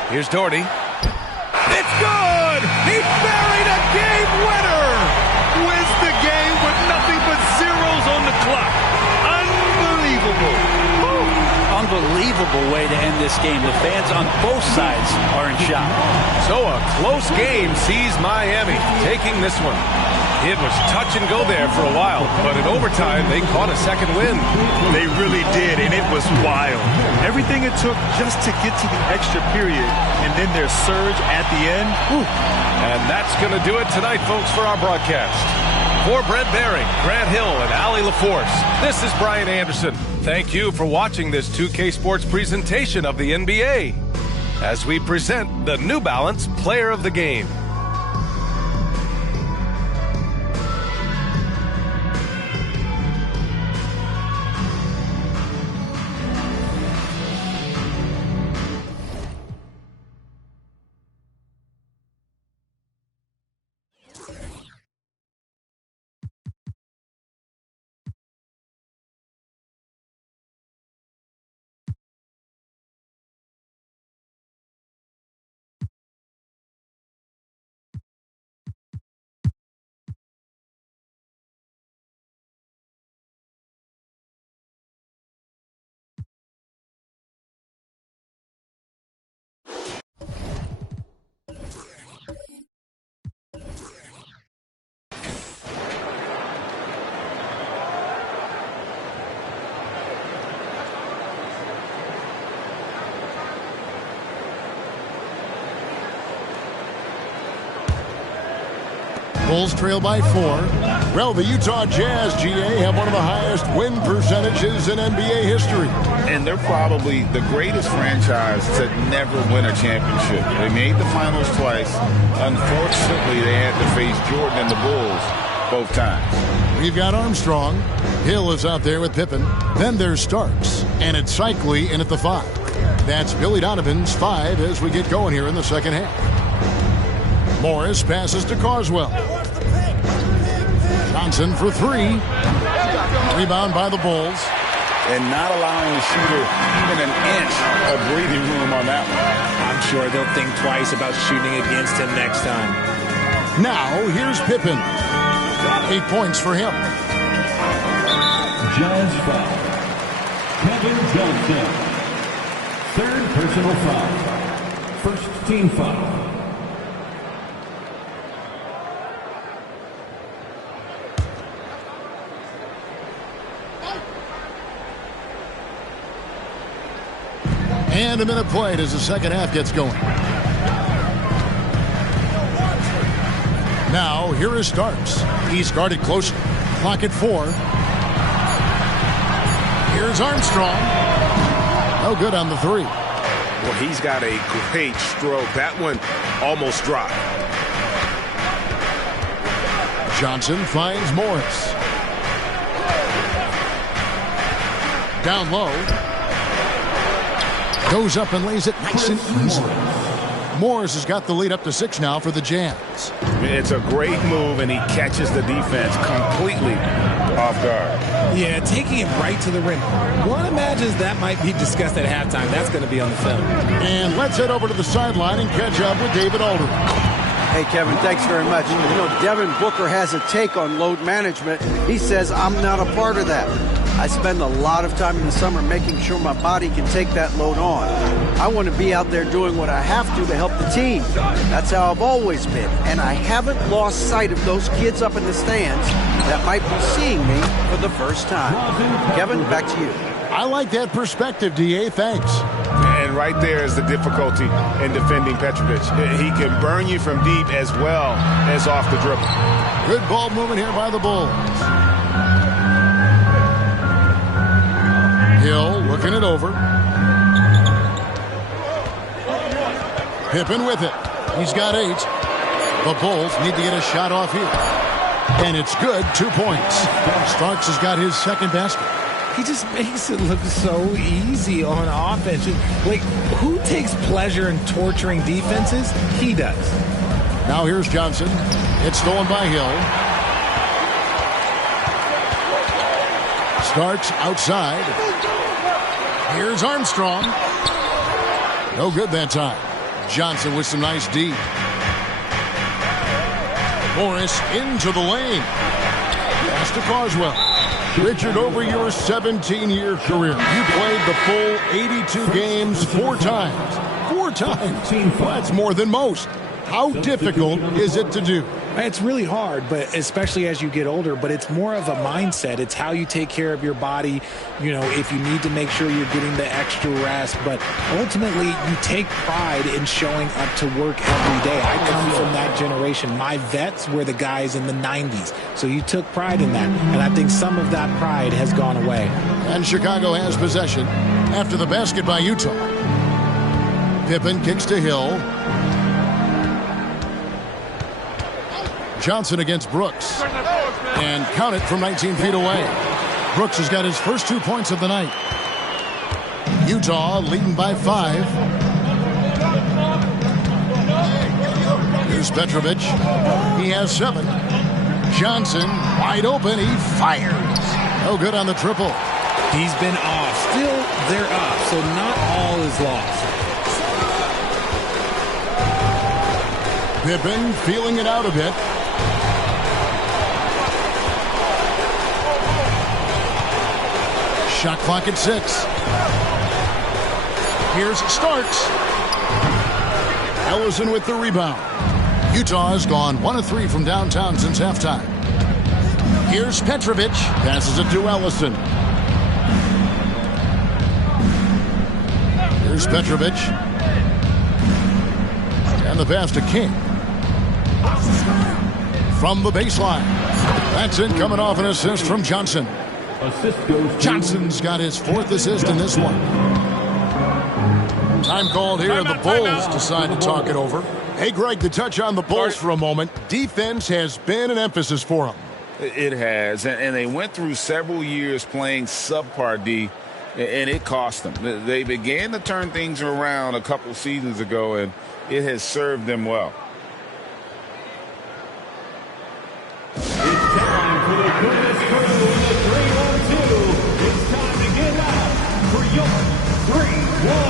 Here's Doherty. It's good! He buried a game winner! Wins the game with nothing but zeros on the clock. Unbelievable. Unbelievable. unbelievable way to end this game. The fans on both sides are in shock. So a close game sees Miami taking this one. It was touch and go there for a while, but in overtime, they caught a second win. They really did, and it was wild. Everything it took just to get to the extra period, and then their surge at the end. Whew. And that's going to do it tonight, folks, for our broadcast. For Brent Behring, Grant Hill, and Allie LaForce, this is Brian Anderson. Thank you for watching this 2K Sports presentation of the NBA as we present the New Balance Player of the Game. Bulls trail by 4. Well, the Utah Jazz, GA, have one of the highest win percentages in NBA history. And they're probably the greatest franchise to never win a championship. They made the finals twice. Unfortunately, they had to face Jordan and the Bulls both times. We've got Armstrong. Hill is out there with Pippen. Then there's Starks. And it's Cycli in at the 5. That's Billy Donovan's 5 as we get going here in the second half. Morris passes to Carswell. Johnson for 3. Rebound by the Bulls. And not allowing the shooter even an inch of breathing room on that one. I'm sure they'll think twice about shooting against him next time. Now, here's Pippen. 8 points for him. Jazz foul. Kevin Johnson. Third personal foul. First team foul. And a minute played as the second half gets going. Now, here is Starks. He's guarded closely. Clock at 4. Here's Armstrong. No good on the 3. Well, he's got a great stroke. That one almost dropped. Johnson finds Morris. Down low. Goes up and lays it nice and easily. Morris has got the lead up to 6 now for the Jazz. It's a great move, and he catches the defense completely off guard. Yeah, taking it right to the rim. One imagines that might be discussed at halftime. That's going to be on the film. And let's head over to the sideline and catch up with David Aldridge. Hey, Kevin, thanks very much. You know, Devin Booker has a take on load management. He says, I'm not a part of that. I spend a lot of time in the summer making sure my body can take that load on. I want to be out there doing what I have to help the team. That's how I've always been. And I haven't lost sight of those kids up in the stands that might be seeing me for the first time. Kevin, back to you. I like that perspective, D.A. Thanks. And right there is the difficulty in defending Petrovic. He can burn you from deep as well as off the dribble. Good ball movement here by the Bulls. Hill looking it over. Pippen with it. He's got 8. The Bulls need to get a shot off here. And it's good. 2 points. Starks has got his second basket. He just makes it look so easy on offense. Like, who takes pleasure in torturing defenses? He does. Now here's Johnson. It's stolen by Hill. Starks outside. Here's Armstrong. No good that time. Johnson with some nice D. Morris into the lane. Pass to Carswell. Richard, over your 17-year career, you played the full 82 games 4 times. 4 times. Well, that's more than most. How difficult is it to do? It's really hard, but especially as you get older, but it's more of a mindset. It's how you take care of your body, you know, if you need to make sure you're getting the extra rest. But ultimately, you take pride in showing up to work every day. I come from that generation. My vets were the guys in the 90s. So you took pride in that. And I think some of that pride has gone away. And Chicago has possession after the basket by Utah. Pippen kicks to Hill. Johnson against Brooks. And count it from 19 feet away. Brooks has got his first 2 points of the night. Utah leading by 5. Here's Petrovic. He has 7. Johnson wide open. He fires. No good on the triple. He's been off. Still, they're up. So not all is lost. Pippen feeling it out a bit. Shot clock at 6. Here's Starks. Ellison with the rebound. Utah has gone 1 of 3 from downtown since halftime. Here's Petrovic. Passes it to Ellison. Here's Petrovic. And the pass to King. From the baseline. That's it, coming off an assist from Johnson. Johnson's got his 4th assist in this one. Time called here. The Bulls decide to talk it over. Hey, Greg, to touch on the Bulls for a moment, defense has been an emphasis for them. It has, and they went through several years playing subpar D, and it cost them. They began to turn things around a couple seasons ago, and it has served them well. It's time for the Goodness Crew in the 3-1-2. It's time to get out for your 3-1-2 crew.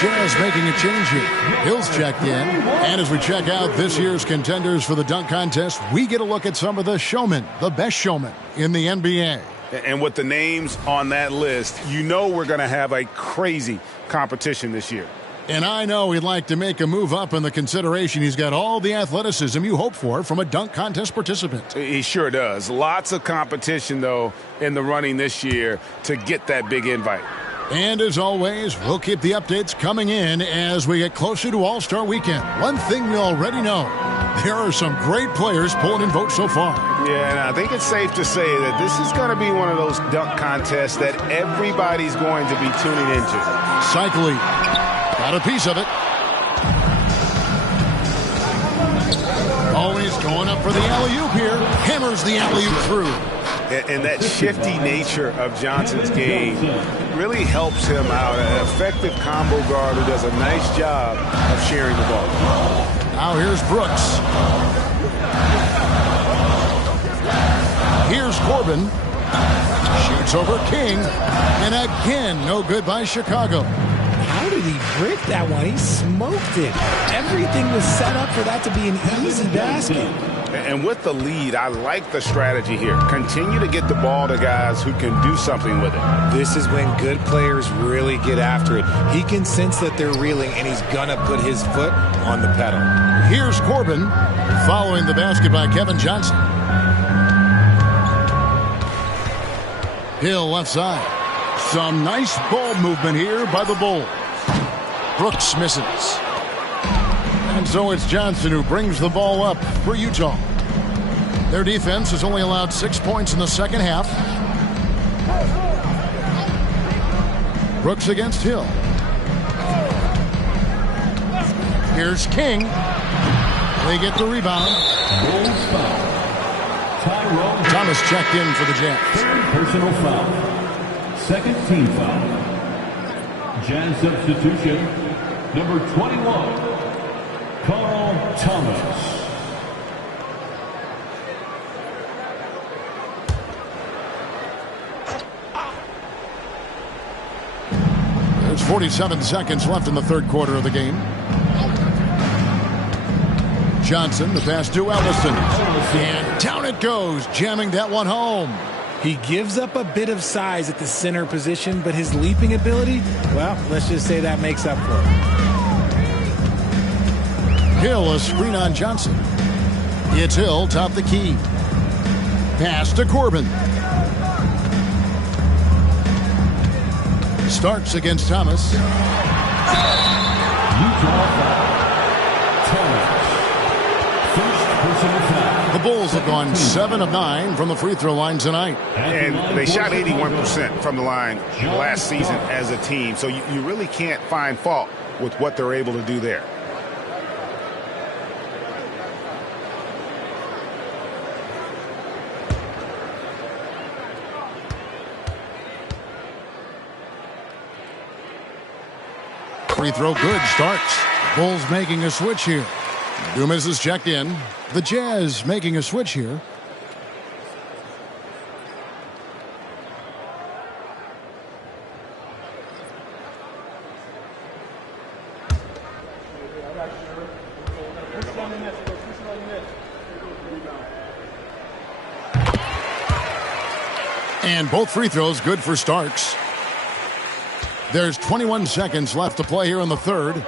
Jazz making a change here. Hill's checked in. And as we check out this year's contenders for the dunk contest, we get a look at some of the showmen, the best showmen in the NBA. And with the names on that list, you know we're going to have a crazy competition this year. And I know he'd like to make a move up in the consideration. He's got all the athleticism you hope for from a dunk contest participant. He sure does. Lots of competition, though, in the running this year to get that big invite. And as always, we'll keep the updates coming in as we get closer to All-Star Weekend. One thing we already know, there are some great players pulling in votes so far. Yeah, and I think it's safe to say that this is going to be one of those dunk contests that everybody's going to be tuning into. Cycling. Got a piece of it. Always going up for the alley-oop here. Hammers the alley-oop through. And that shifty nature of Johnson's game really helps him out. An effective combo guard who does a nice job of sharing the ball. Now here's Brooks. Here's Corbin. Shoots over King. And again, no good by Chicago. How did he break that one? He smoked it. Everything was set up for that to be an easy basket. And with the lead, I like the strategy here. Continue to get the ball to guys who can do something with it. This is when good players really get after it. He can sense that they're reeling, and he's going to put his foot on the pedal. Here's Corbin following the basket by Kevin Johnson. Hill left side. Some nice ball movement here by the Bulls. Brooks misses. And so it's Johnson who brings the ball up for Utah. Their defense has only allowed 6 points in the second half. Brooks against Hill. Here's King. They get the rebound. Thomas checked in for the Jazz. Third personal foul. Second team foul. Jazz substitution, number 21, Carl Thomas. There's 47 seconds left in the third quarter of the game. Johnson, the pass to Ellison. And down it goes, jamming that one home. He gives up a bit of size at the center position, but his leaping ability, well, let's just say that makes up for it. Hill, a screen on Johnson. It's Hill, top the key. Pass to Corbin. Starks against Thomas. The Bulls have gone 7 of 9 from the free throw line tonight. And they shot 81% from the line last season as a team. So you really can't find fault with what they're able to do there. Free throw good. Starks. Bulls making a switch here. Dumas is checked in. The Jazz making a switch here. And both free throws good for Starks. There's 21 seconds left to play here in the third.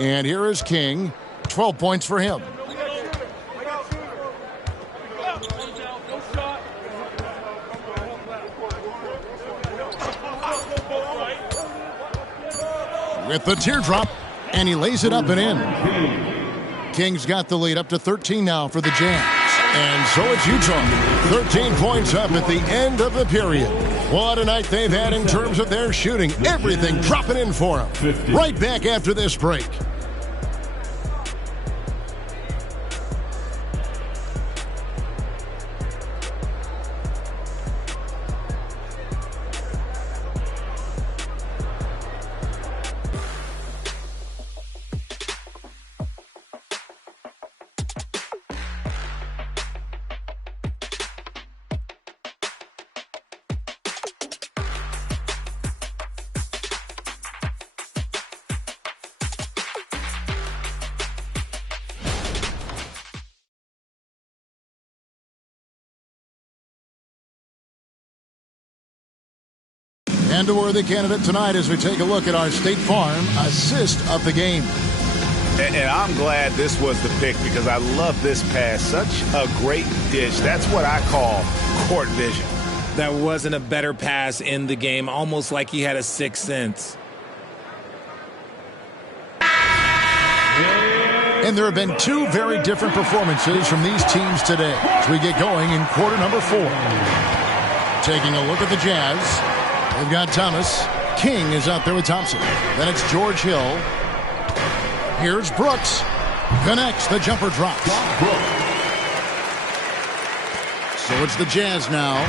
And here is King. 12 points for him. With the teardrop, and he lays it up and in. King's got the lead up to 13 now for the Jazz. And so it's Utah. 13 points up at the end of the period. What a night they've had in terms of their shooting. Everything dropping in for them. Right back after this break. And a worthy candidate tonight as we take a look at our State Farm assist of the game. And I'm glad this was the pick because I love this pass. Such a great dish. That's what I call court vision. That wasn't a better pass in the game, almost like he had a sixth sense. And there have been two very different performances from these teams today as we get going in quarter number 4. Taking a look at the Jazz. They've got Thomas. King is out there with Thompson. Then it's George Hill. Here's Brooks. Connects. The jumper drops. So it's the Jazz now.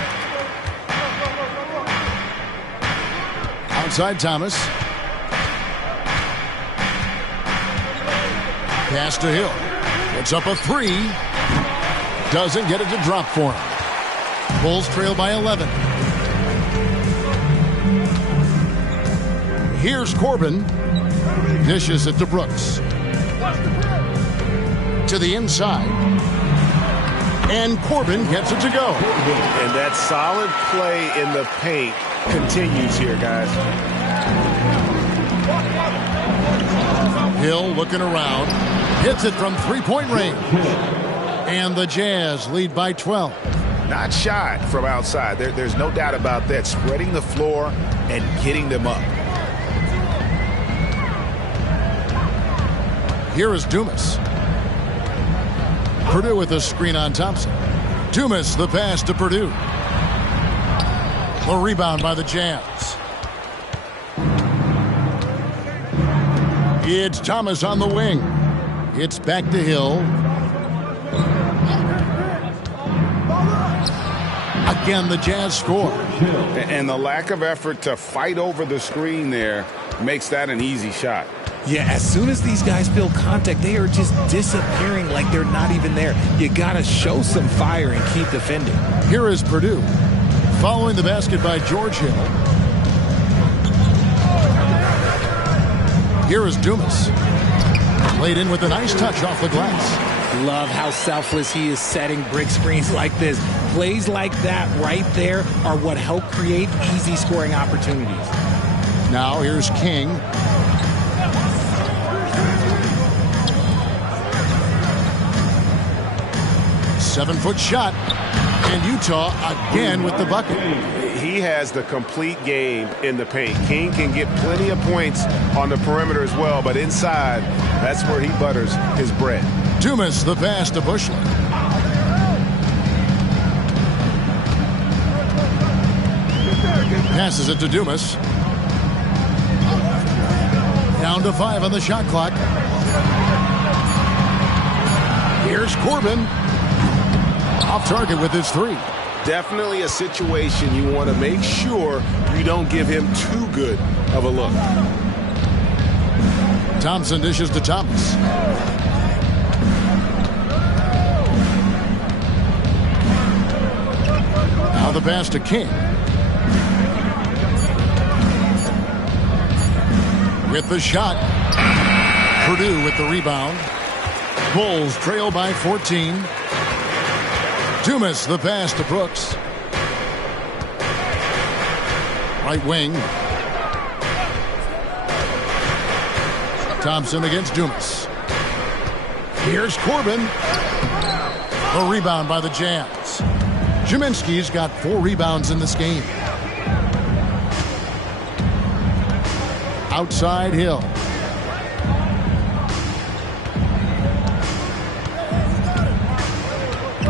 Outside Thomas. Pass to Hill. Puts up a 3. Doesn't get it to drop for him. Bulls trail by 11. Here's Corbin. Dishes it to Brooks. To the inside. And Corbin gets it to go. And that solid play in the paint continues here, guys. Hill looking around. Hits it from three-point range. And the Jazz lead by 12. Not shy from outside. There's no doubt about that. Spreading the floor and getting them up. Here is Dumas. Purdue with a screen on Thompson. Dumas, the pass to Purdue. The rebound by the Jazz. It's Thomas on the wing. It's back to Hill. Again, the Jazz score. And the lack of effort to fight over the screen there makes that an easy shot. Yeah, as soon as these guys feel contact, they are just disappearing like they're not even there. You got to show some fire and keep defending. Here is Purdue. Following the basket by George Hill. Here is Dumas. Laid in with a nice touch off the glass. Love how selfless he is setting brick screens like this. Plays like that right there are what help create easy scoring opportunities. Now here's King. Seven-foot shot. And Utah again with the bucket. He has the complete game in the paint. King can get plenty of points on the perimeter as well, but inside, that's where he butters his bread. Dumas, the pass to Bushley. Passes it to Dumas. Down to 5 on the shot clock. Here's Corbin. Off target with his 3. Definitely a situation you want to make sure you don't give him too good of a look. Thompson dishes to Thomas. Now the pass to King. With the shot. Purdue with the rebound. Bulls trail by 14. Dumas, the pass to Brooks. Right wing. Thompson against Dumas. Here's Corbin. The rebound by the Jazz. Kaminsky's got 4 rebounds in this game. Outside Hill.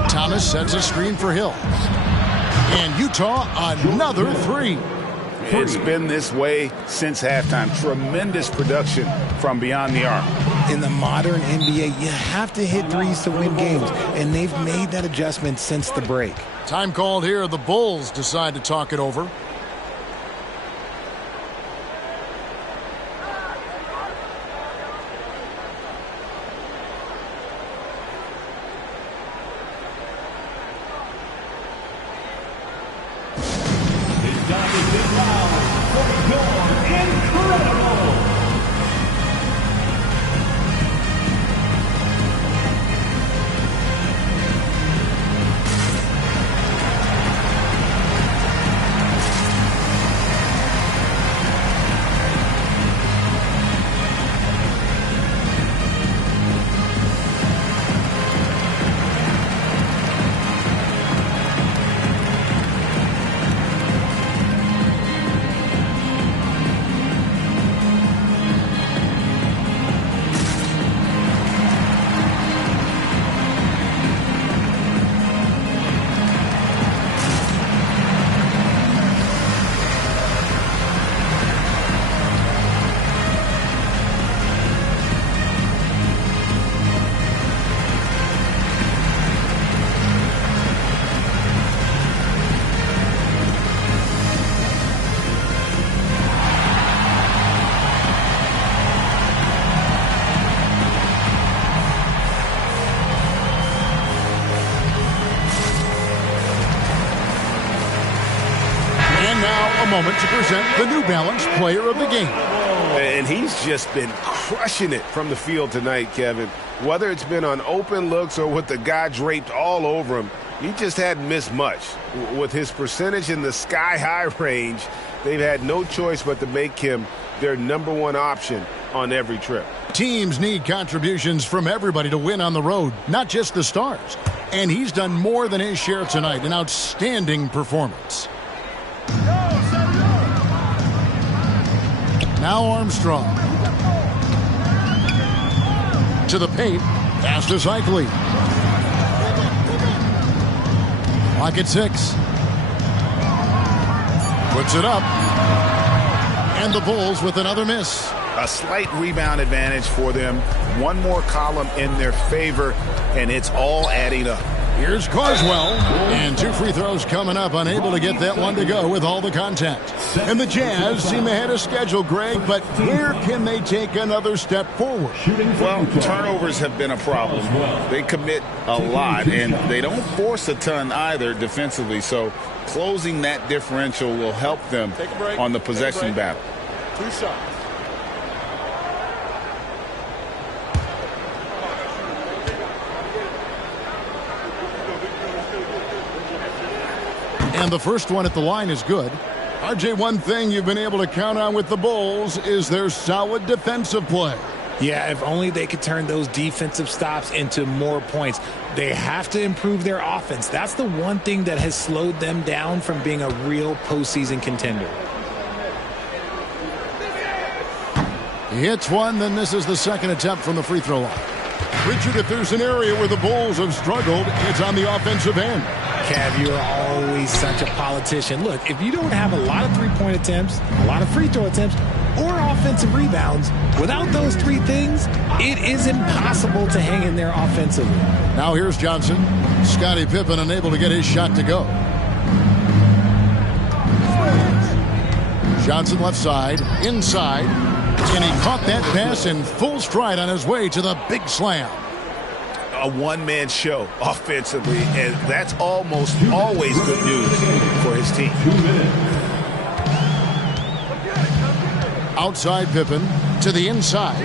Thomas sets a screen for Hill. And Utah another 3. It's been this way since halftime. Tremendous production from beyond the arc. In the modern NBA, you have to hit threes to win games, and they've made that adjustment since the break. Time called here. The Bulls decide to talk it over. Moment to present the New Balance Player of the Game. And he's just been crushing it from the field tonight, Kevin. Whether it's been on open looks or with the guy draped all over him, he just hadn't missed much. With his percentage in the sky-high range, they've had no choice but to make him their #1 option on every trip. Teams need contributions from everybody to win on the road, not just the stars. And he's done more than his share tonight, an outstanding performance. Now Armstrong. To the paint, pass to Cycli. Clock at 6. Puts it up. And the Bulls with another miss. A slight rebound advantage for them. One more column in their favor, and it's all adding up. Here's Carswell, and 2 free throws coming up, unable to get that one to go with all the contact. And the Jazz seem ahead of schedule, Greg, but where can they take another step forward? Well, turnovers have been a problem. They commit a lot, and they don't force a ton either defensively, so closing that differential will help them on the possession battle. 2 shots. And the first one at the line is good. RJ, one thing you've been able to count on with the Bulls is their solid defensive play. Yeah, if only they could turn those defensive stops into more points. They have to improve their offense. That's the one thing that has slowed them down from being a real postseason contender. He hits one, then misses the second attempt from the free throw line. Richard, if there's an area where the Bulls have struggled, it's on the offensive end. Kev, you're always such a politician. Look, if you don't have a lot of three-point attempts, a lot of free throw attempts, or offensive rebounds, without those 3 things, it is impossible to hang in there offensively. Now here's Johnson. Scottie Pippen unable to get his shot to go. Johnson left side, inside, and he caught that pass in full stride on his way to the big slam. A one-man show offensively, and that's almost always good news for his team. Outside Pippen to the inside.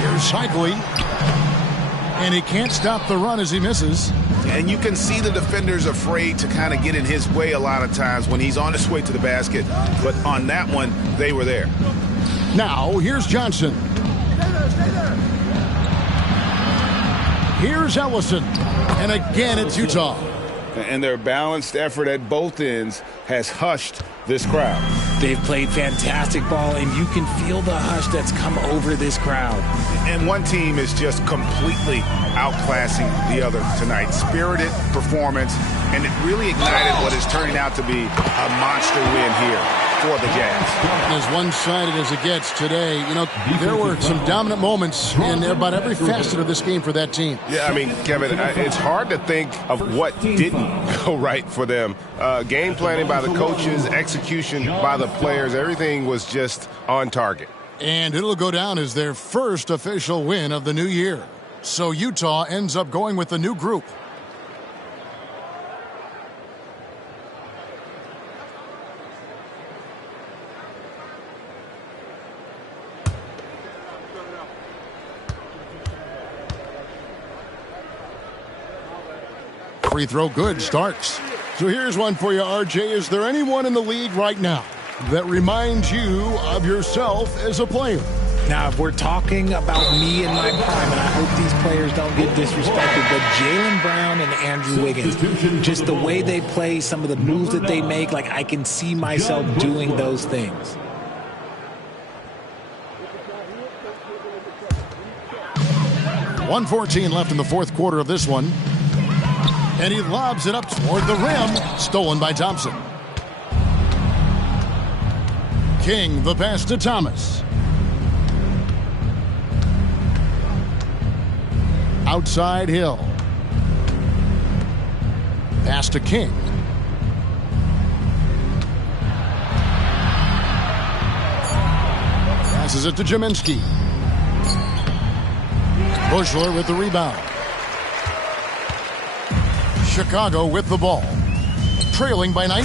Here's Cycli. And he can't stop the run as he misses. And you can see the defenders afraid to kind of get in his way a lot of times when he's on his way to the basket. But on that one, they were there. Now, here's Johnson. Here's Ellison. And again, it's Utah. And their balanced effort at both ends has hushed this crowd. They've played fantastic ball, and you can feel the hush that's come over this crowd. And one team is just completely outclassing the other tonight. Spirited performance, and it really ignited what is turning out to be a monster win here for the Jazz. As one-sided as it gets today, you know, there were some dominant moments in about every facet of this game for that team. Yeah, I mean, Kevin, it's hard to think of what didn't go right for them. Game planning by the coaches, execution by the players, everything was just on target. And it'll go down as their first official win of the new year. So Utah ends up going with the new group. Free throw good, starts. So here's one for you, RJ. Is there anyone in the league right now that reminds you of yourself as a player? Now, if we're talking about me in my prime, and I hope these players don't get disrespected, but Jaylen Brown and Andrew Wiggins, just the way they play, some of the moves that they make, like I can see myself doing those things. .114 left in the fourth quarter of this one. And he lobs it up toward the rim. Stolen by Thompson. King, the pass to Thomas. Outside Hill. Pass to King. Passes it to Jaminski. Bushler with the rebound. Chicago with the ball. Trailing by 19.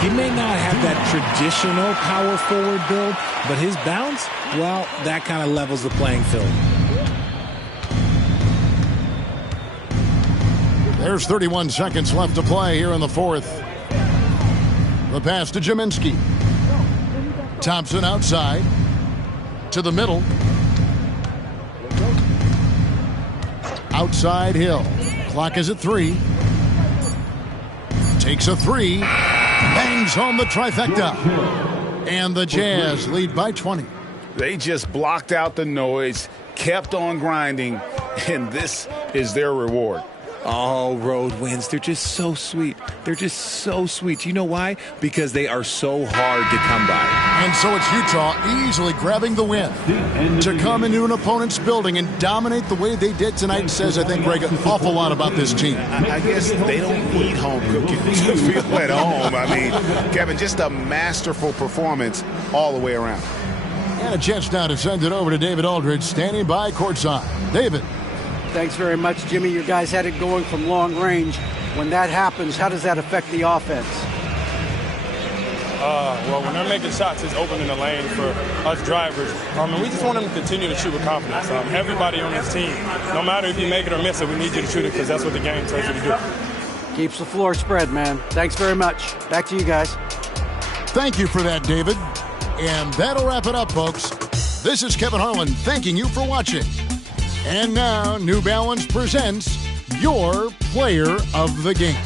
He may not have that traditional power forward build, but his bounce, well, that kind of levels the playing field. There's 31 seconds left to play here in the fourth. The pass to Jaminski. Thompson outside. To the middle. Outside Hill. Clock is at 3. Takes a 3. Bangs home the trifecta. And the Jazz lead by 20. They just blocked out the noise, kept on grinding, and this is their reward. Oh, road wins. They're just so sweet. They're just so sweet. You know why? Because they are so hard to come by. And so it's Utah easily grabbing the win. To come into an opponent's building and dominate the way they did tonight says, I think, Greg, an awful lot about this team. I guess they don't need home cooking to feel at home. I mean, Kevin, just a masterful performance all the way around. And a chance now to send it over to David Aldridge, standing by courtside. David. Thanks very much, Jimmy. Your guys had it going from long range. When that happens, how does that affect the offense? Well, when they're making shots, it's opening the lane for us drivers. And we just want them to continue to shoot with confidence. Everybody on this team, no matter if you make it or miss it, we need you to shoot it because that's what the game tells you to do. Keeps the floor spread, man. Thanks very much. Back to you guys. Thank you for that, David. And that'll wrap it up, folks. This is Kevin Harlan thanking you for watching. And now, New Balance presents your player of the game.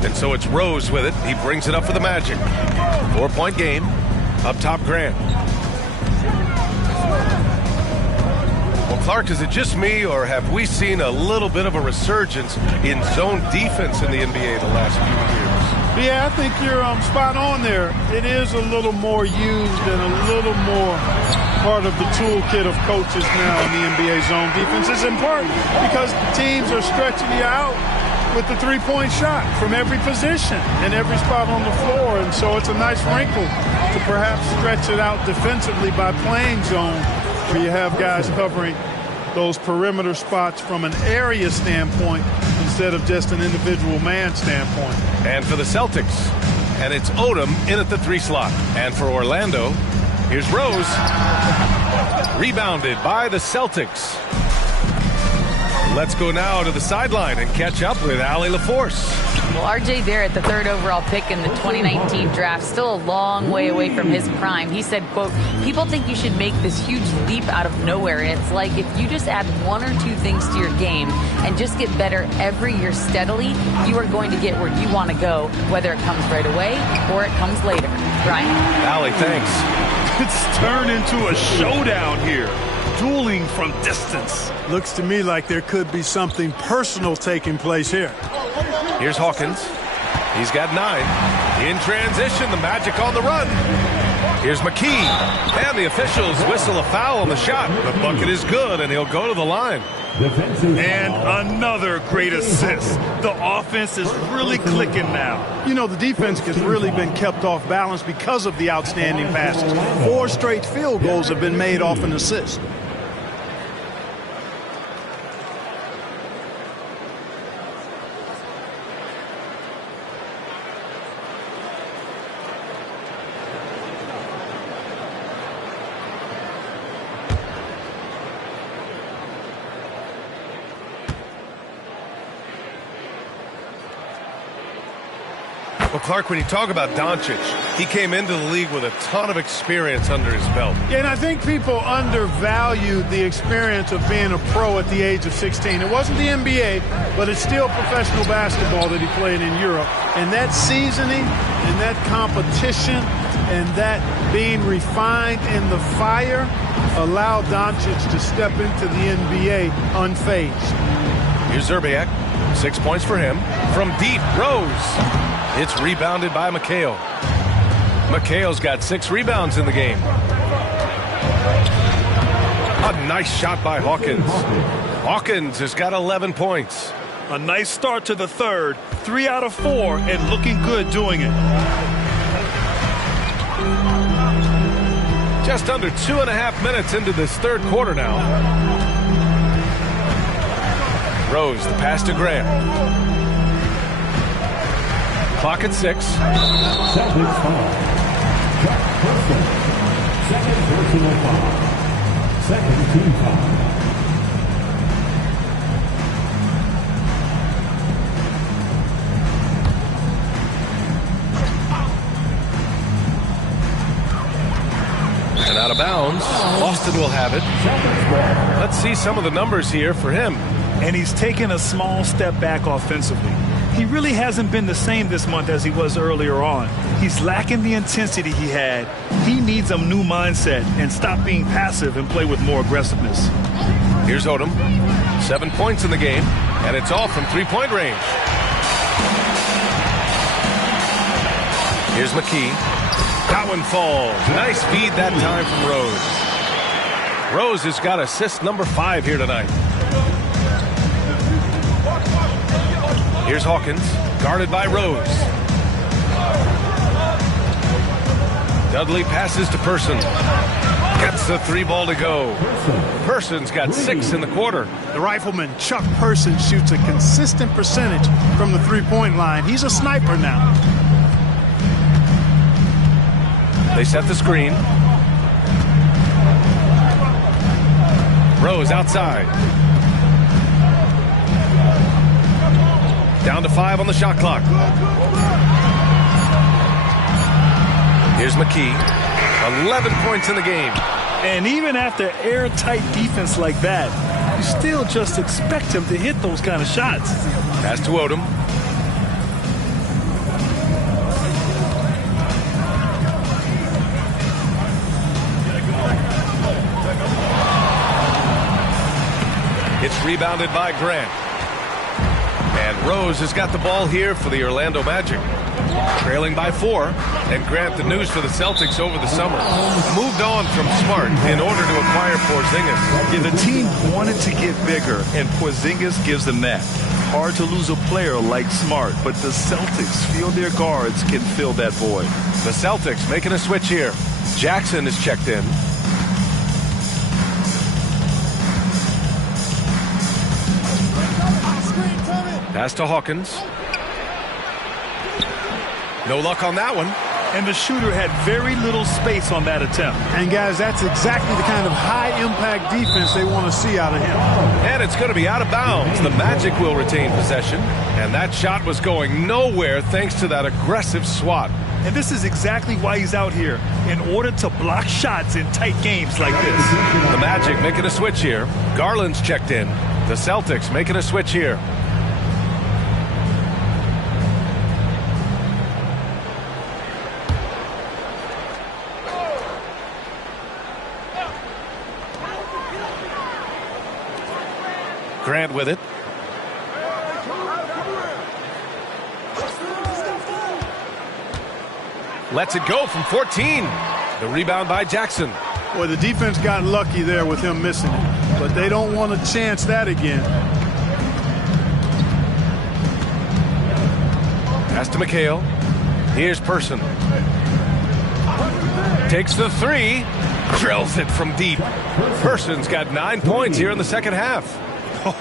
And so it's Rose with it. He brings it up for the Magic. 4-point game. Up top, Grant. Well, Clark, is it just me, or have we seen a little bit of a resurgence in zone defense in the NBA the last few years? Yeah, I think you're spot on there. It is a little more used and a little more part of the toolkit of coaches now in the NBA zone defense. It's important because teams are stretching you out with the three-point shot from every position and every spot on the floor. And so it's a nice wrinkle to perhaps stretch it out defensively by playing zone, where you have guys covering those perimeter spots from an area standpoint instead of just an individual man standpoint. And for the Celtics, and it's Odom in at the 3 slot. And for Orlando, here's Rose. Rebounded by the Celtics. Let's go now to the sideline and catch up with Allie LaForce. Well, R.J. Barrett, the 3rd overall pick in the 2019 draft, still a long way away from his prime. He said, quote, people think you should make this huge leap out of nowhere. And it's like if you just add 1 or 2 things to your game and just get better every year steadily, you are going to get where you want to go, whether it comes right away or it comes later. Brian? Allie, thanks. It's turned into a showdown here. Dueling from distance. Looks to me like there could be something personal taking place here. Here's Hawkins. He's got 9. In transition, the Magic on the run. Here's McKee. And the officials whistle a foul on the shot. The bucket is good, and he'll go to the line. And another great assist. The offense is really clicking now. You know, the defense has really been kept off balance because of the outstanding passes. 4 straight field goals have been made off an assist. Well, Clark, when you talk about Doncic, he came into the league with a ton of experience under his belt. Yeah, and I think people undervalued the experience of being a pro at the age of 16. It wasn't the NBA, but it's still professional basketball that he played in Europe. And that seasoning and that competition and that being refined in the fire allowed Doncic to step into the NBA unfazed. Here's Zerbiak. 6 points for him. From deep, Rose. It's rebounded by McHale. McHale's got 6 rebounds in the game. A nice shot by Hawkins. Hawkins has got 11 points. A nice start to the 3rd. 3 out of 4 and looking good doing it. Just under 2.5 minutes into this 3rd quarter now. Rose, the pass to Grant. Clock at 6. Celtics foul. Second personal foul. Second team foul. And out of bounds. Boston will have it. Let's see some of the numbers here for him. And he's taken a small step back offensively. He really hasn't been the same this month as he was earlier on. He's lacking the intensity he had. He needs a new mindset and stop being passive and play with more aggressiveness. Here's Odom. 7 points in the game, and it's all from 3-point range. Here's McKee. That one falls. Nice feed that time from Rose. Rose has got assist number 5 here tonight. Here's Hawkins, guarded by Rose. Dudley passes to Person. Gets the 3 ball to go. Person's got 6 in the quarter. The rifleman, Chuck Person, shoots a consistent percentage from the 3-point line. He's a sniper now. They set the screen. Rose outside. Down to 5 on the shot clock. Here's McKee. 11 points in the game. And even after airtight defense like that, you still just expect him to hit those kind of shots. Pass to Odom. It's rebounded by Grant. And Rose has got the ball here for the Orlando Magic. Trailing by 4. And Grant, the news for the Celtics over the summer, moved on from Smart in order to acquire Porzingis. Yeah, the team wanted to get bigger, and Porzingis gives them that. Hard to lose a player like Smart, but the Celtics feel their guards can fill that void. The Celtics making a switch here. Jackson is checked in. Pass to Hawkins. No luck on that one. And the shooter had very little space on that attempt. And, guys, that's exactly the kind of high-impact defense they want to see out of him. And it's going to be out of bounds. The Magic will retain possession. And that shot was going nowhere thanks to that aggressive swat. And this is exactly why he's out here, in order to block shots in tight games like this. The Magic making a switch here. Garland's checked in. The Celtics making a switch here. Grant with it. Lets it go from 14. The rebound by Jackson. Boy, the defense got lucky there with him missing it, but they don't want to chance that again. Pass to McHale. Here's Person. Takes the three. Drills it from deep. Person's got 9 points here in the second half.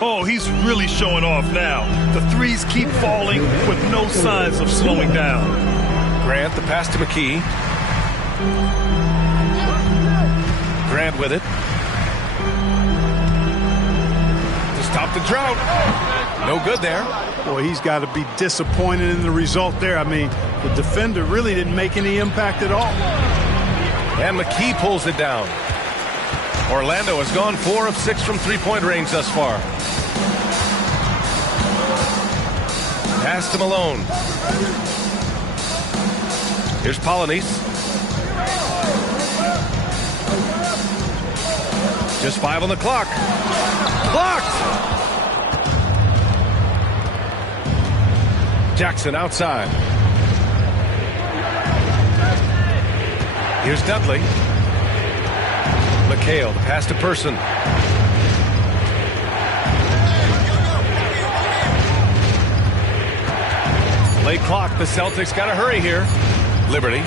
Oh, he's really showing off now. The threes keep falling with no signs of slowing down. Grant, the pass to McKee. Grant with it. To stop the drought. No good there. Boy, he's got to be disappointed in the result there. I mean, the defender really didn't make any impact at all. And McKee pulls it down. Orlando has gone 4 of 6 from three-point range thus far. Pass to Malone. Here's Polynice. Just 5 on the clock. Blocked! Jackson outside. Here's Dudley. McHale, the pass to Person. Late clock, the Celtics got to hurry here. Liberty.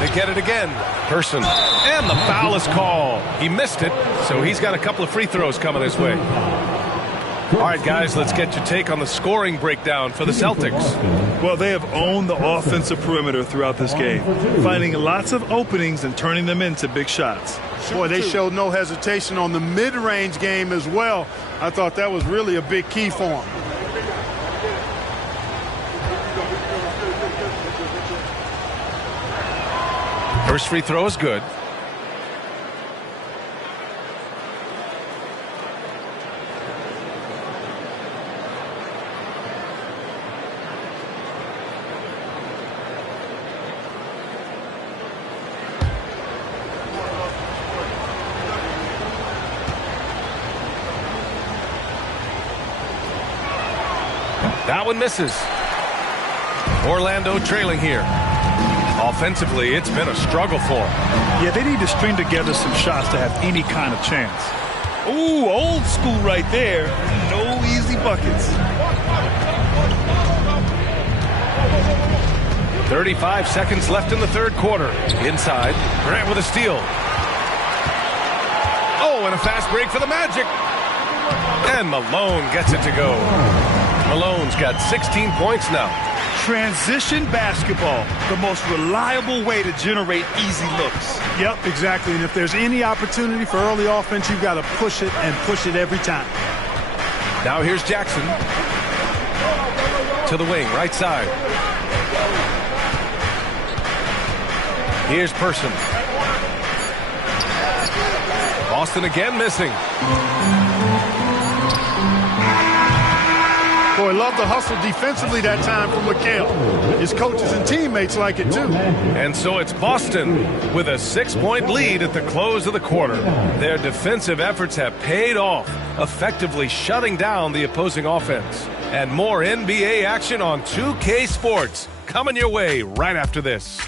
They get it again. Person. And the foul is called. He missed it, so he's got a couple of free throws coming his way. All right, guys, let's get your take on the scoring breakdown for the Celtics. Well, they have owned the offensive perimeter throughout this game, finding lots of openings and turning them into big shots. Boy, they showed no hesitation on the mid-range game as well. I thought that was really a big key for them. First free throw is good. That one misses. Orlando trailing here. Offensively, it's been a struggle for them. Yeah, they need to string together some shots to have any kind of chance. Ooh, old school right there. No easy buckets. 35 seconds left in the third quarter. Inside, Grant with a steal. Oh, and a fast break for the Magic. And Malone gets it to go. Malone's got 16 points now. Transition basketball, the most reliable way to generate easy looks. Yep, exactly. And if there's any opportunity for early offense, you've got to push it and push it every time. Now here's Jackson. To the wing, right side. Here's Person. Boston again missing. Boy, love the hustle defensively that time from McHale. His coaches and teammates like it too. And so it's Boston with a 6-point lead at the close of the quarter. Their defensive efforts have paid off, effectively shutting down the opposing offense. And more NBA action on 2K Sports coming your way right after this.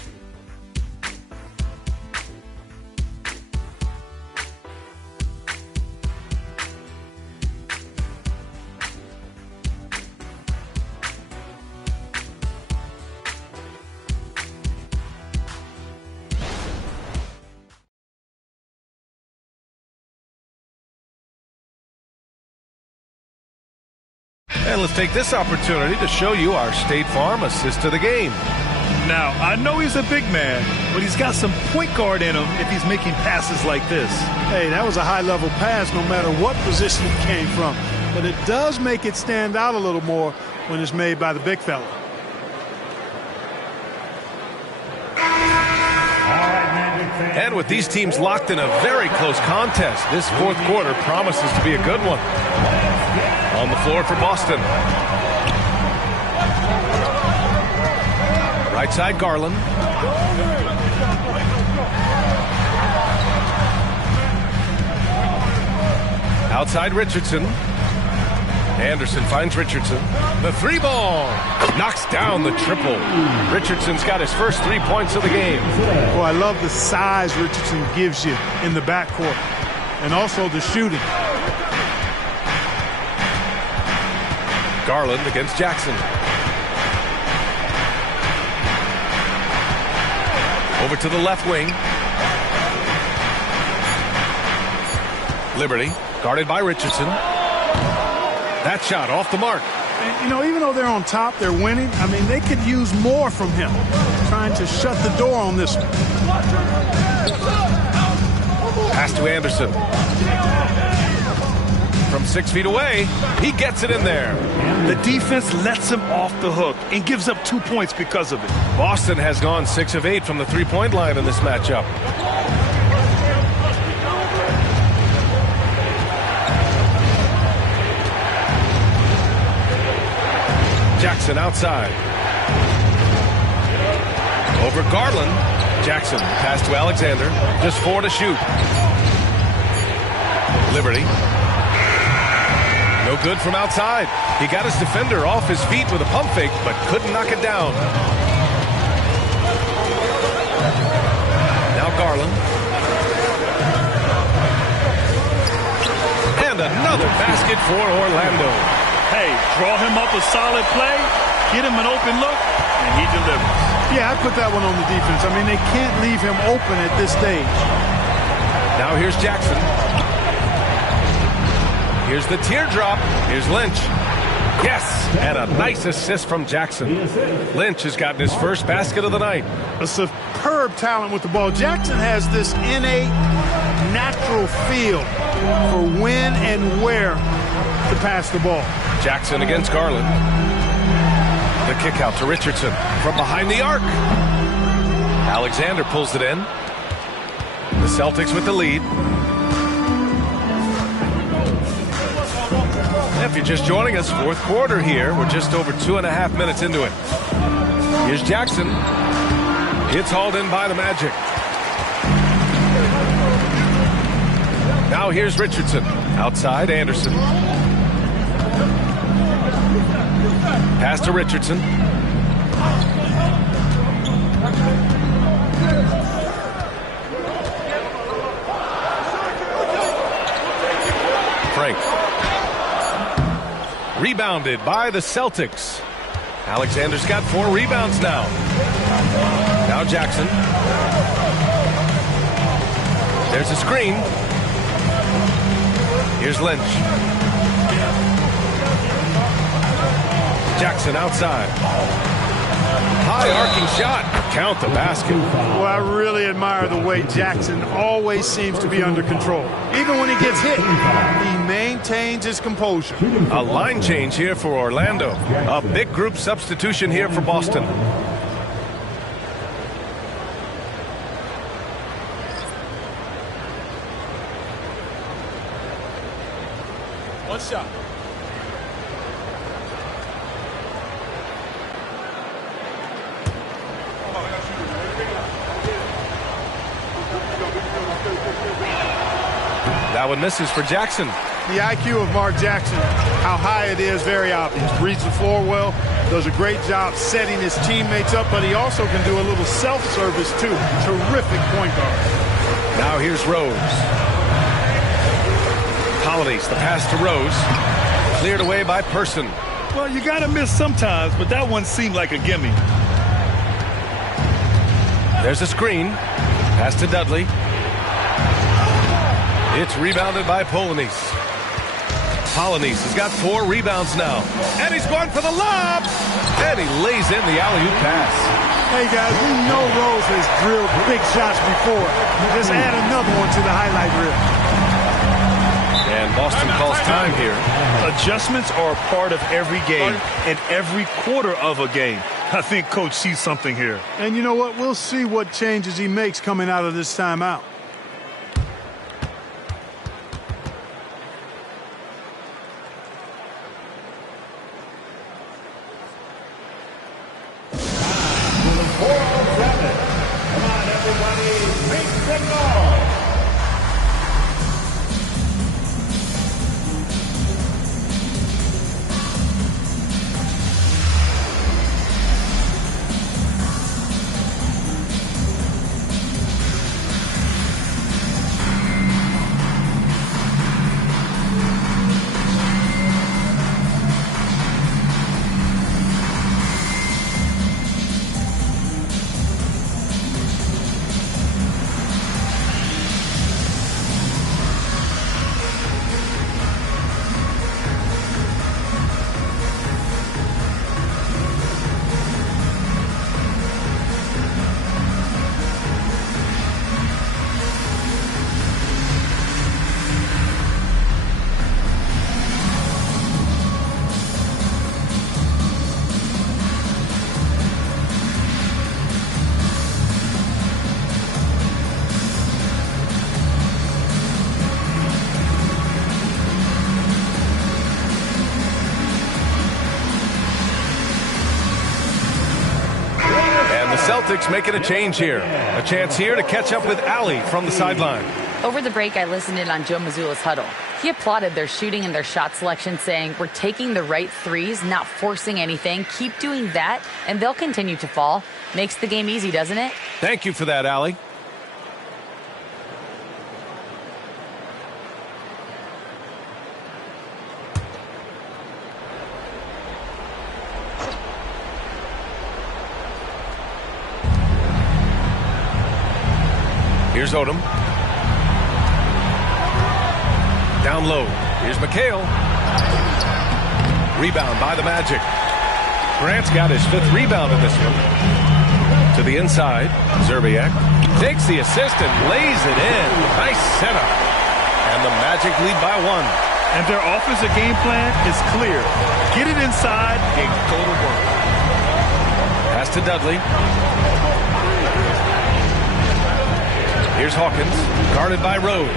And let's take this opportunity to show you our State Farm assist to the game. Now, I know he's a big man, but he's got some point guard in him if he's making passes like this. Hey, that was a high-level pass no matter what position it came from. But it does make it stand out a little more when it's made by the big fella. And with these teams locked in a very close contest, this fourth quarter promises to be a good one. On the floor for Boston. Right side, Garland. Outside, Richardson. Anderson finds Richardson. The three ball knocks down the triple. Richardson's got his first 3 points of the game. Well, I love the size Richardson gives you in the backcourt and also the shooting. Garland against Jackson. Over to the left wing. Liberty guarded by Richardson. That shot off the mark. And, you know, even though they're on top, they're winning. I mean, they could use more from him. Trying to shut the door on this one. Pass to Anderson. From 6 feet away, he gets it in there. The defense lets him off the hook and gives up 2 points because of it. Boston has gone 6 of 8 from the three-point line in this matchup. Jackson outside. Over Garland. Jackson pass to Alexander. Just 4 to shoot. Liberty. No good from outside. He got his defender off his feet with a pump fake, but couldn't knock it down. Now Garland. And another basket for Orlando. Hey, draw him up a solid play, get him an open look, and he delivers. Yeah, I put that one on the defense. I mean, they can't leave him open at this stage. Now here's Jackson. Here's the teardrop. Here's Lynch. Yes, and a nice assist from Jackson. Lynch has gotten his first basket of the night. A superb talent with the ball. Jackson has this innate, natural feel for when and where to pass the ball. Jackson against Garland. The kick out to Richardson from behind the arc. Alexander pulls it in. The Celtics with the lead. If you're just joining us, fourth quarter here. We're just over 2.5 minutes into it. Here's Jackson. It's hauled in by the Magic. Now here's Richardson. Outside, Anderson. Pass to Richardson. Frank. Rebounded by the Celtics. Alexander's got 4 rebounds now. Now Jackson. There's a screen. Here's Lynch. Jackson outside. High arcing shot. Count the basket. Well, I really admire the way Jackson always seems to be under control. Even when he gets hit, he maintains his composure. A line change here for Orlando. A big group substitution here for Boston. One shot. That one misses for Jackson. The IQ of Mark Jackson, how high it is, very obvious. Reads the floor well, does a great job setting his teammates up, but he also can do a little self-service too. Terrific point guard. Now here's Rose. Holidays, the pass to Rose. Cleared away by Person. Well, you got to miss sometimes, but that one seemed like a gimme. There's a screen. Pass to Dudley. It's rebounded by Polanese. Polynice has got 4 rebounds now. And he's going for the lob. And he lays in the alley-oop pass. Hey, guys, we know Rose has drilled big shots before. Just add another one to the highlight reel. And Boston calls time here. Adjustments are a part of every game and every quarter of a game. I think Coach sees something here. And you know what? We'll see what changes he makes coming out of this timeout. Celtics making a change here. A chance here to catch up with Allie from the sideline. Over the break, I listened in on Joe Mazzulla's huddle. He applauded their shooting and their shot selection, saying, we're taking the right threes, not forcing anything. Keep doing that, and they'll continue to fall. Makes the game easy, doesn't it? Thank you for that, Allie. Here's Odom. Down low. Here's McHale. Rebound by the Magic. Grant's got his 5th rebound in this one. To the inside. Zerbiak takes the assist and lays it in. Nice setup. And the Magic lead by 1. And their offensive game plan is clear. Get it inside and go to work. Pass to Dudley. Here's Hawkins, guarded by Rose.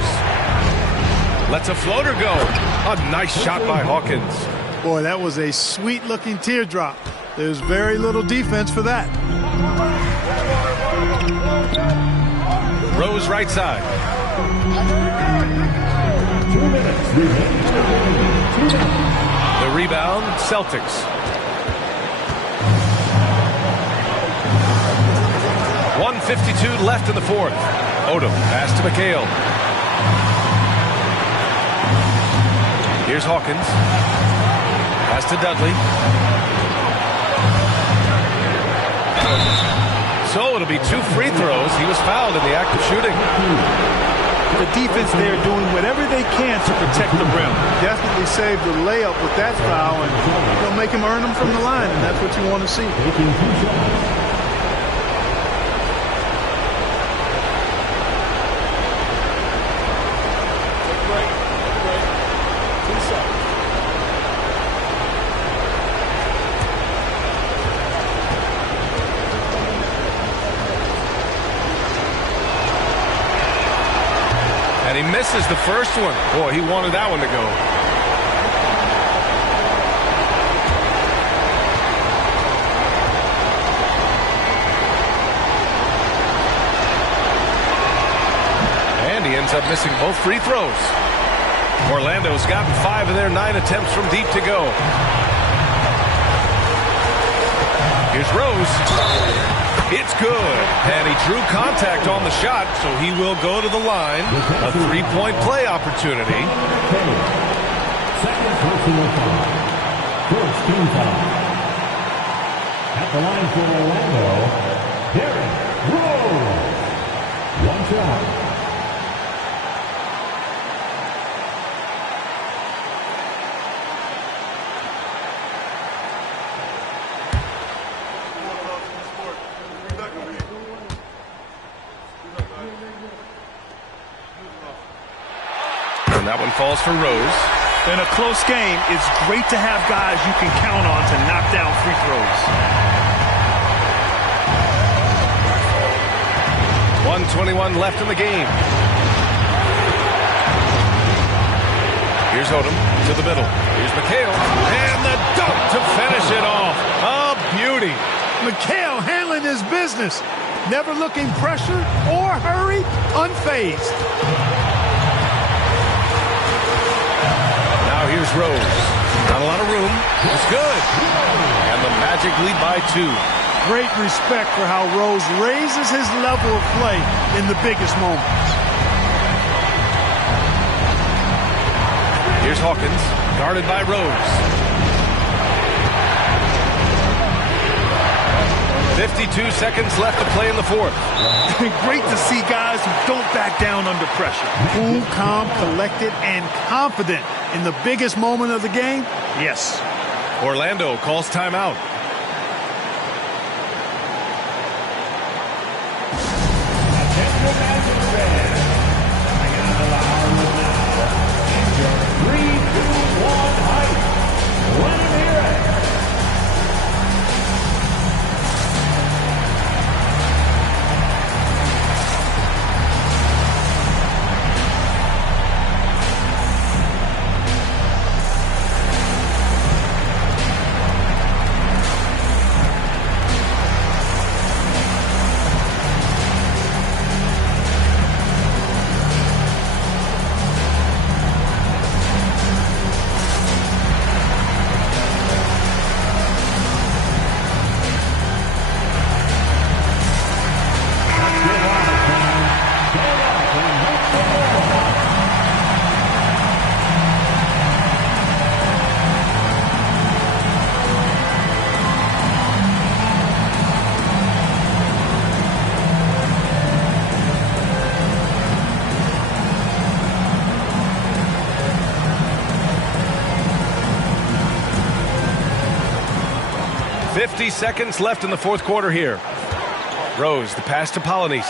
Lets a floater go. A nice shot by Hawkins. Boy, that was a sweet-looking teardrop. There's very little defense for that. Rose right side. 2 minutes. The rebound, Celtics. 1:52 left in the 4th. Odom, pass to McHale. Here's Hawkins. Pass to Dudley. So it'll be 2 free throws. He was fouled in the act of shooting. The defense there doing whatever they can to protect the rim. Definitely saved the layup with that foul, and they'll make him earn them from the line, and that's what you want to see. And he misses the first one. Boy, he wanted that one to go. And he ends up missing both free throws. Orlando's gotten 5 of their 9 attempts from deep to go. Here's Rose. It's good. And he drew contact on the shot, so he will go to the line. A 3-point play opportunity. Second personal foul. First team foul. At the line for Orlando, Derrick Rose. 1 shot. And that one falls for Rose. In a close game, it's great to have guys you can count on to knock down free throws. 1:21 left in the game. Here's Odom to the middle. Here's McHale. And the dunk to finish it off. A beauty. McHale handling his business. Never looking pressured or hurried, unfazed. Now here's Rose. Not a lot of room. It's good. And the Magic lead by 2. Great respect for how Rose raises his level of play in the biggest moments. Here's Hawkins, guarded by Rose. 52 seconds left to play in the fourth. Great to see guys who don't back down under pressure. Cool, calm, collected, and confident in the biggest moment of the game. Yes. Orlando calls timeout. Seconds left in the fourth quarter here. Rose, the pass to Polynice.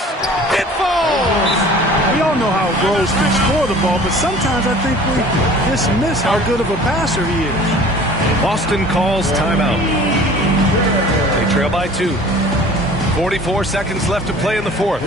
It falls! We all know how Rose can score the ball, but sometimes I think we dismiss how good of a passer he is. Boston calls timeout. They trail by 2. 44 seconds left to play in the fourth.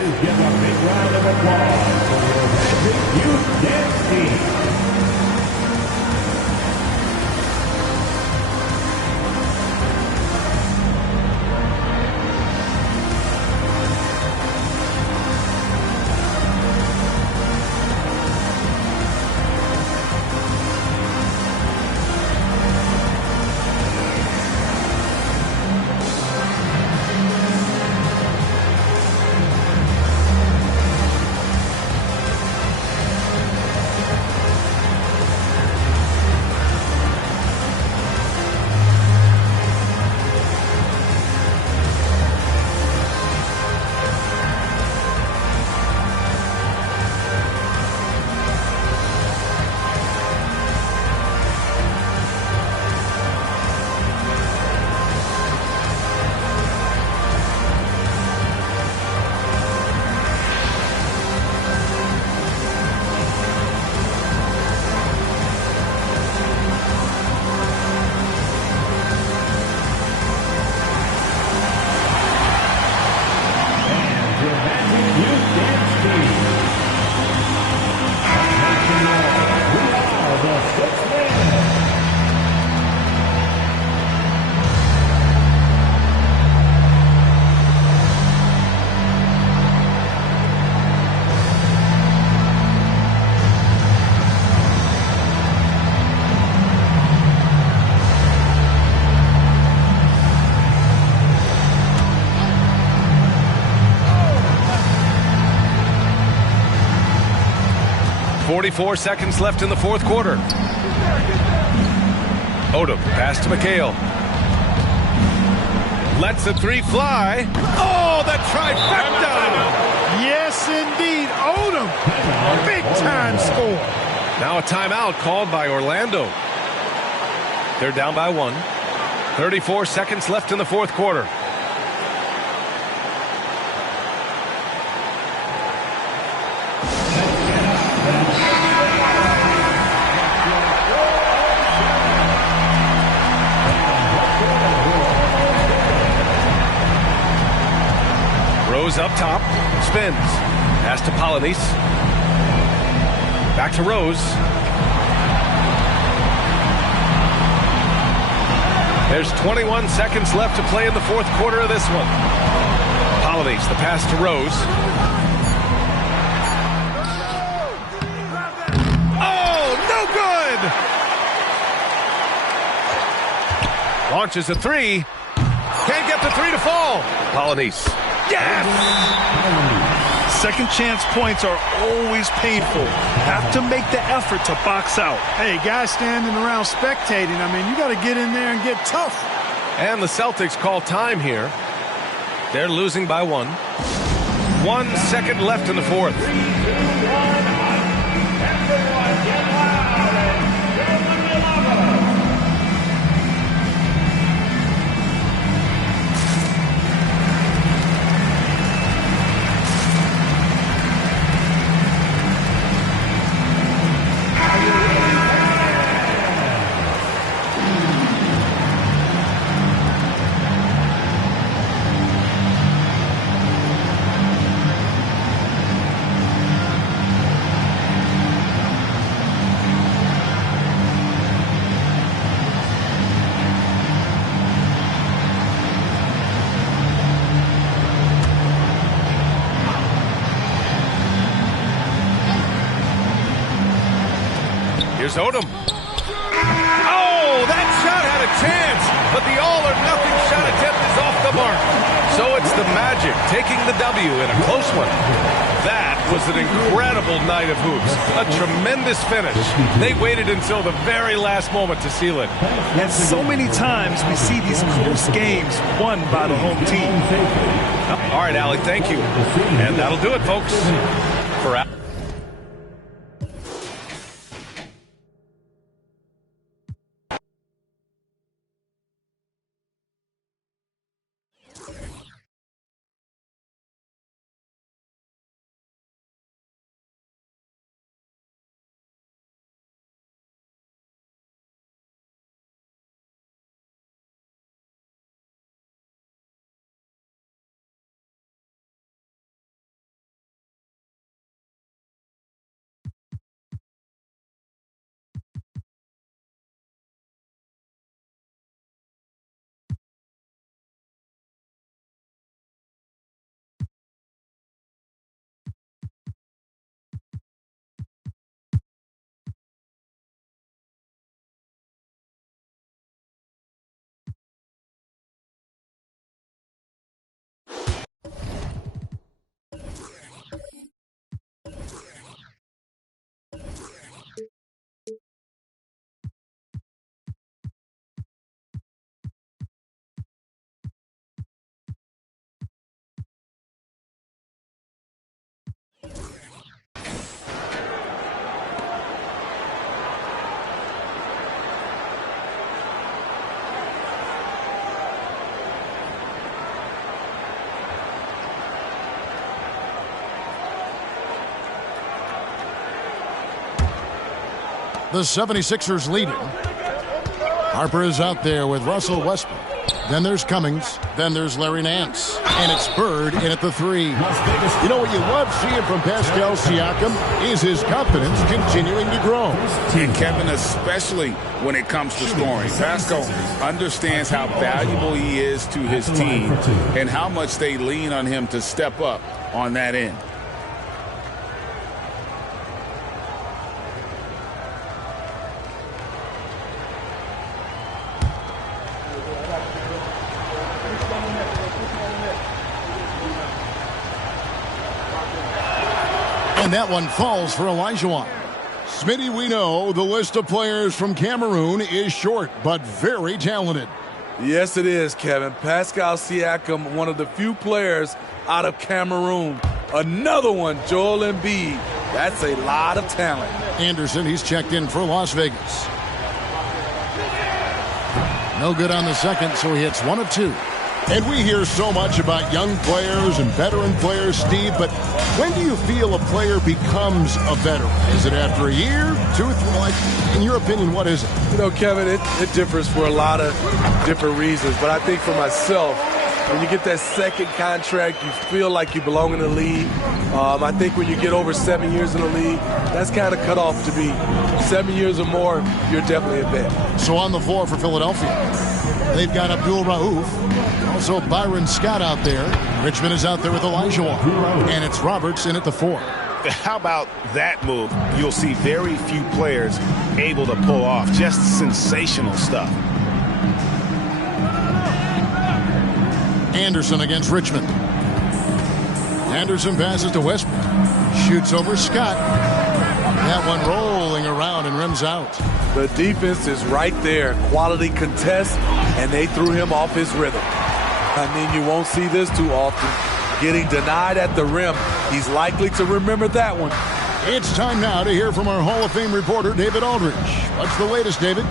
.44 seconds left in the fourth quarter. Odom, pass to McHale. Lets the three fly. Oh, the trifecta! Yes, indeed. Odom, big-time score. Now a timeout called by Orlando. They're down by 1. 34 seconds left in the fourth quarter. Rose up top, spins. Pass to Polynice. Back to Rose. There's 21 seconds left to play in the fourth quarter of this one. Polynice, the pass to Rose. Oh, no good! Launches a three. Can't get the three to fall. Polynice. Yes! Second chance points are always painful. Have to make the effort to box out. Hey, guys standing around spectating, I mean, you got to get in there and get tough. And the Celtics call time here. They're losing by 1. 1 second left in the fourth. Here's Odom. Oh, that shot had a chance, but the all-or-nothing shot attempt is off the mark. So it's the Magic taking the W in a close one. That was an incredible night of hoops. A tremendous finish. They waited until the very last moment to seal it. And so many times we see these close games won by the home team. All right, Allie, thank you. And that'll do it, folks. For The 76ers leading. Harper is out there with Russell Westbrook. Then there's Cummings. Then there's Larry Nance. And it's Bird in at the 3. You know what you love seeing from Pascal Siakam is his confidence continuing to grow. And Kevin, especially when it comes to scoring. Pascal understands how valuable he is to his team and how much they lean on him to step up on that end. And that one falls for Olajuwon. Smitty, we know the list of players from Cameroon is short, but very talented. Yes, it is, Kevin. Pascal Siakam, one of the few players out of Cameroon. Another one, Joel Embiid. That's a lot of talent. Anderson, he's checked in for Las Vegas. No good on the second, so he hits 1 of 2. And we hear so much about young players and veteran players, Steve, but when do you feel a player becomes a veteran? Is it after a year, 2, 3? Like, in your opinion, what is it? You know, Kevin, it differs for a lot of different reasons, but I think for myself, When you get that second contract, you feel like you belong in the league. I think when you get over 7 years in the league, that's kind of cut off to be 7 years or more, you're definitely a vet. So on the floor for Philadelphia, they've got Abdul Rauf, also Byron Scott out there. Richmond is out there with Olajuwon, and it's Roberts in at the 4. How about that move? You'll see very few players able to pull off. Just sensational stuff. Anderson against Richmond. Anderson passes to Westbrook. Shoots over Scott. That one rolling around and rims out. The defense is right there. Quality contest, and they threw him off his rhythm. I mean, you won't see this too often. Getting denied at the rim. He's likely to remember that one. It's time now to hear from our Hall of Fame reporter, David Aldridge. What's the latest, David?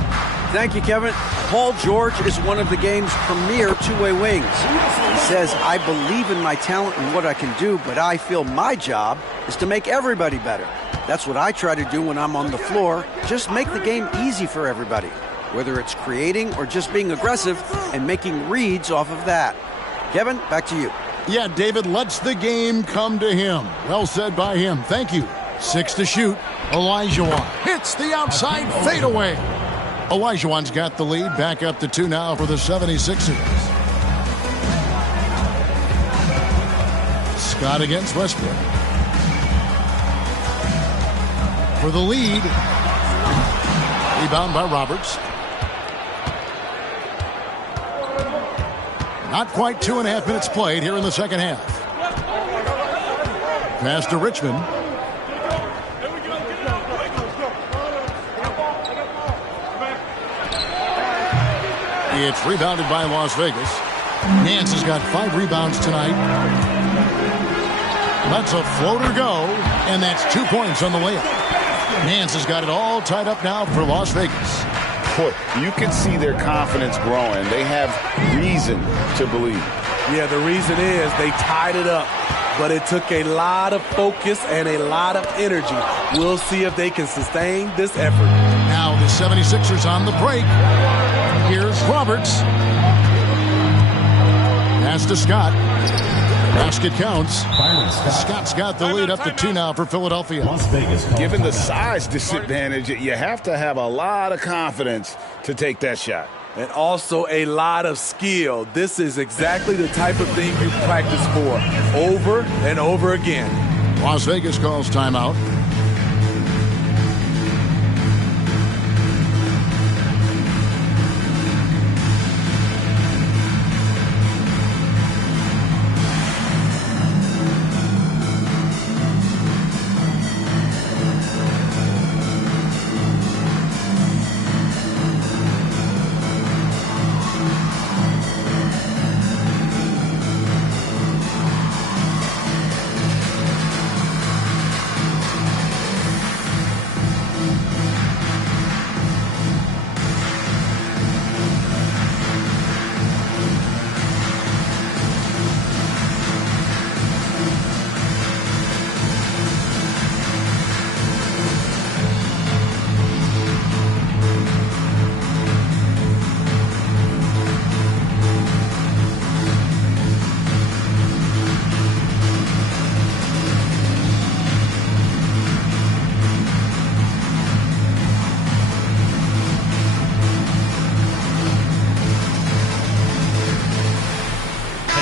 Thank you, Kevin. Paul George is one of the game's premier two-way wings. He says, I believe in my talent and what I can do, but I feel my job is to make everybody better. That's what I try to do when I'm on the floor. Just make the game easy for everybody, whether it's creating or just being aggressive and making reads off of that. Kevin, back to you. Yeah, David lets the game come to him. Well said by him. Thank you. 6 to shoot. Olajuwon hits the outside fadeaway. Olajuwon's got the lead. Back up to 2 now for the 76ers. Scott against Westbrook. For the lead. Rebound by Roberts. Not quite 2.5 minutes played here in the second half. Pass to Richmond. It's rebounded by Las Vegas. Nance has got 5 rebounds tonight. Lets a floater go, and that's 2 points on the layup. Nance has got it all tied up now for Las Vegas. Boy, you can see their confidence growing. They have reason to believe. Yeah, the reason is they tied it up, but it took a lot of focus and a lot of energy. We'll see if they can sustain this effort. Now the 76ers on the break. Here's Roberts. Pass to Scott. Basket counts. Scott's got the lead up to 2 now for Philadelphia. Given the size disadvantage, you have to have a lot of confidence to take that shot. And also a lot of skill. This is exactly the type of thing you practice for over and over again. Las Vegas calls timeout.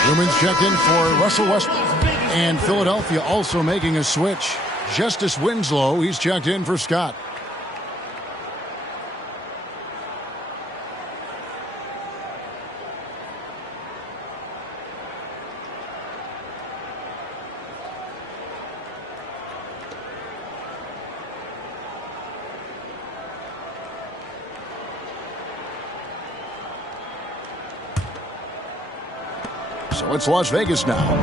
Newman's checked in for Russell Westbrook. And Philadelphia also making a switch. Justice Winslow, he's checked in for Scott. So it's Las Vegas now.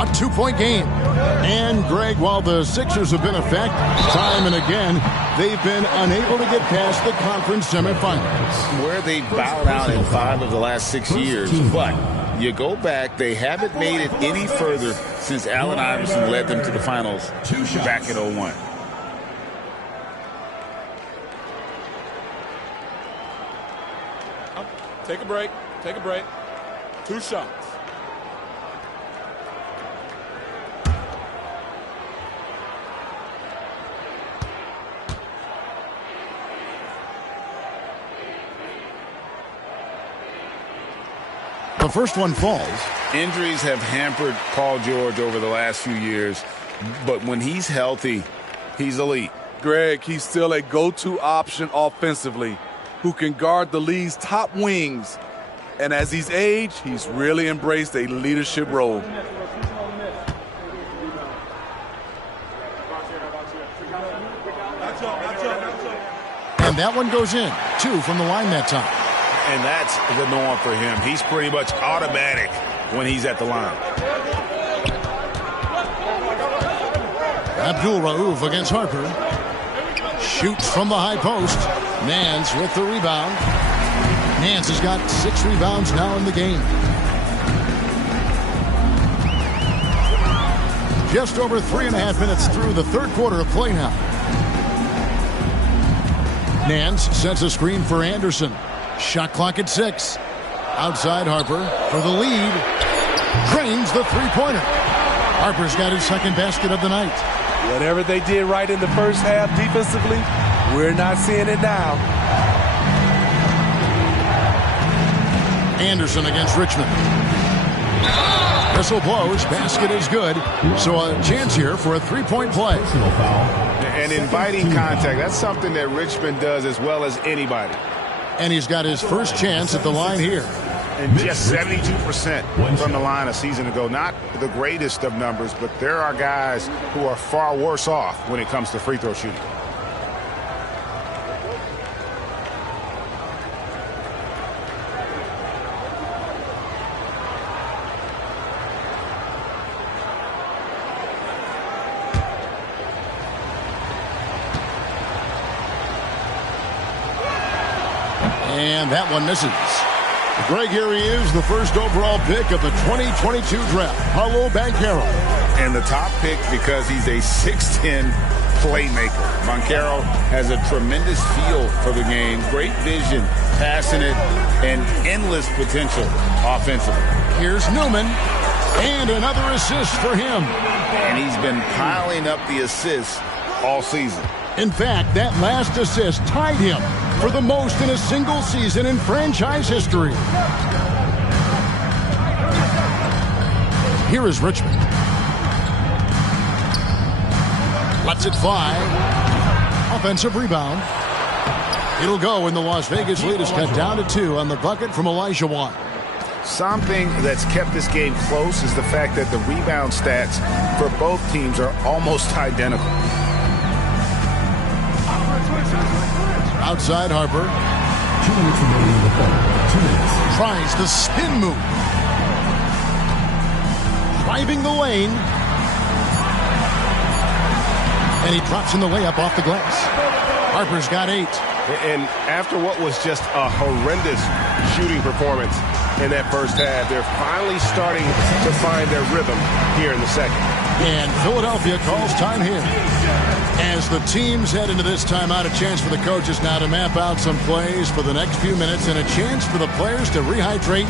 A 2-point game. And, Greg, while the Sixers have been a fact time and again, they've been unable to get past the conference semifinals. Where they bowed out in 5 of the last 6 years. But you go back, they haven't made it any further since Allen Iverson led them to the finals back in 01. Take a break. Take a break. 2 shots. first one falls. Injuries have hampered Paul George over the last few years, but when he's healthy, he's elite. Greg, he's still a go-to option offensively who can guard the league's top wings. And as he's aged, he's really embraced a leadership role. And that one goes in. 2 from the line that time. And that's the norm for him. He's pretty much automatic when he's at the line. Abdul Rauf against Harper. Shoots from the high post. Nance with the rebound. Nance has got 6 rebounds now in the game. Just over 3.5 minutes through the third quarter of play now. Nance sets a screen for Anderson. Shot clock at 6. Outside Harper for the lead. Drains the three-pointer. Harper's got his second basket of the night. Whatever they did right in the first half defensively, we're not seeing it now. Anderson against Richmond. Whistle blows. Basket is good. So a chance here for a three-point play. And inviting contact, that's something that Richmond does as well as anybody. And he's got his first chance at the line here. And just 72% from the line a season ago. Not the greatest of numbers, but there are guys who are far worse off when it comes to free throw shooting. And that one misses. Greg, here he is, the first overall pick of the 2022 draft, Paolo Banchero. And the top pick because he's a 6'10 playmaker. Banchero has a tremendous feel for the game, great vision, passionate, and endless potential offensively. Here's Newman, and another assist for him. And he's been piling up the assists all season. In fact, that last assist tied him for the most in a single season in franchise history. Here is Richmond. Lets it fly. Offensive rebound. It'll go, and the Las Vegas lead is cut down to 2 on the bucket from Olajuwon. Something that's kept this game close is the fact that the rebound stats for both teams are almost identical. Outside Harper. 2 minutes remaining in the quarter. 2 minutes. Tries the spin move. Driving the lane. And he drops in the layup off the glass. Harper's got 8. And after what was just a horrendous shooting performance in that first half, they're finally starting to find their rhythm here in the second. And Philadelphia calls time here. As the teams head into this timeout, a chance for the coaches now to map out some plays for the next few minutes and a chance for the players to rehydrate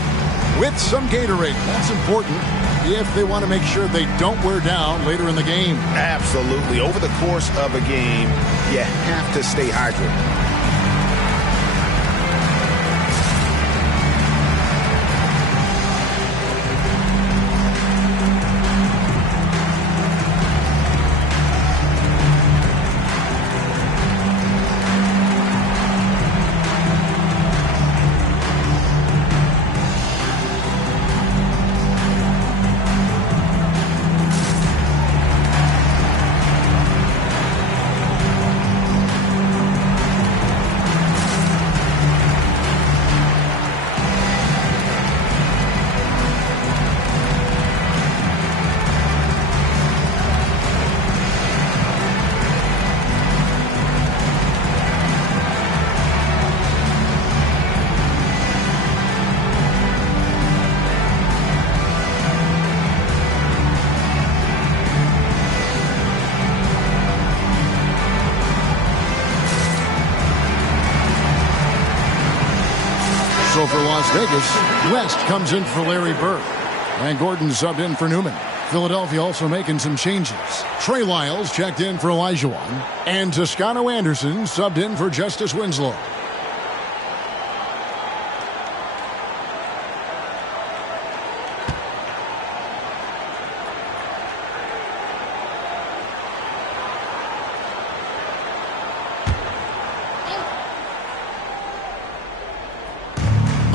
with some Gatorade. That's important if they want to make sure they don't wear down later in the game. Absolutely. Over the course of a game, you have to stay hydrated. So for Las Vegas, West comes in for Larry Bird. And Gordon subbed in for Newman. Philadelphia also making some changes. Trey Lyles checked in for Olajuwon. And Toscano Anderson subbed in for Justice Winslow.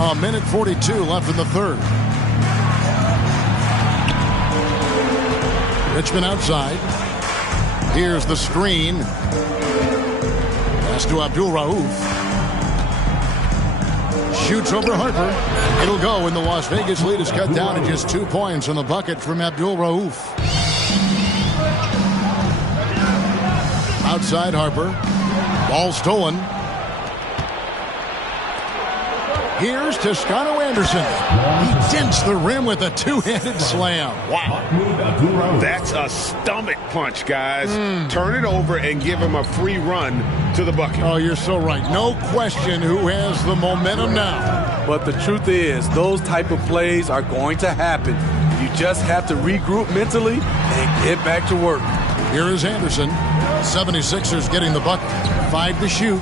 A minute 42 left in the third. Richmond outside. Here's the screen. Pass to Abdul Rauf. Shoots over Harper. It'll go, and the Las Vegas lead is cut down to just 2 points on the bucket from Abdul Rauf. Outside Harper. Ball stolen. Here's Toscano Anderson. He dents the rim with a two-handed slam. Wow. That's a stomach punch, guys. Turn it over and give him a free run to the bucket. Oh, you're so right. No question who has the momentum now. But the truth is, those type of plays are going to happen. You just have to regroup mentally and get back to work. Here is Anderson. 76ers getting the bucket. 5 to shoot.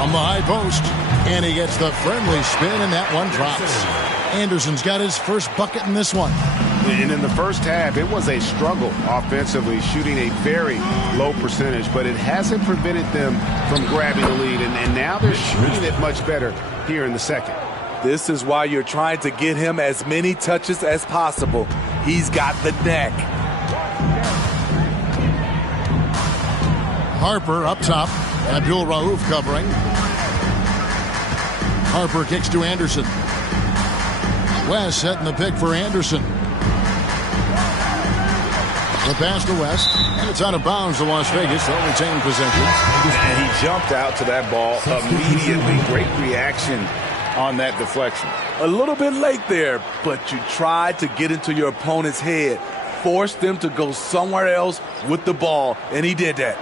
From the high post. And he gets the friendly spin, and that one drops. Anderson's got his first bucket in this one. And in the first half, it was a struggle offensively, shooting a very low percentage, but it hasn't prevented them from grabbing the lead, and now they're shooting it much better here in the second. This is why you're trying to get him as many touches as possible. He's got the neck. Harper up top. Abdul Rauf covering. Harper kicks to Anderson. West setting the pick for Anderson. The pass to West, and it's out of bounds to Las Vegas. They'll retain possession. And he jumped out to that ball immediately. Great reaction on that deflection. A little bit late there, but you tried to get into your opponent's head. Force them to go somewhere else with the ball, and he did that.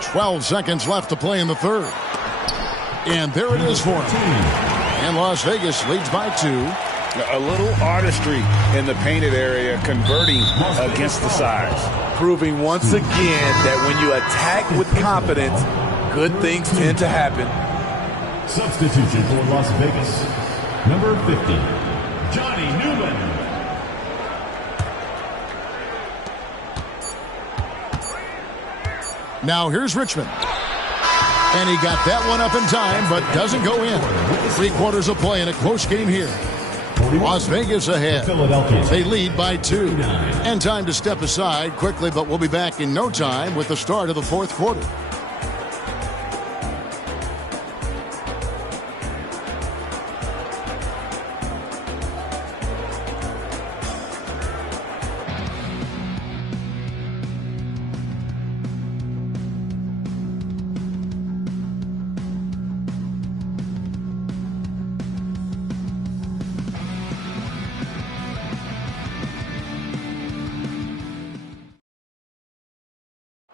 "12 seconds left to play in the third. And there it is for him. And Las Vegas leads by 2. A little artistry in the painted area, converting against the size. Proving once again that when you attack with confidence, good things tend to happen. Substitution for Las Vegas. Number 50, Johnny Newman. Now here's Richmond. And he got that one up in time, but doesn't go in. 3/4 of play in a close game here. Las Vegas ahead. They lead by 2. And time to step aside quickly, but we'll be back in no time with the start of the fourth quarter.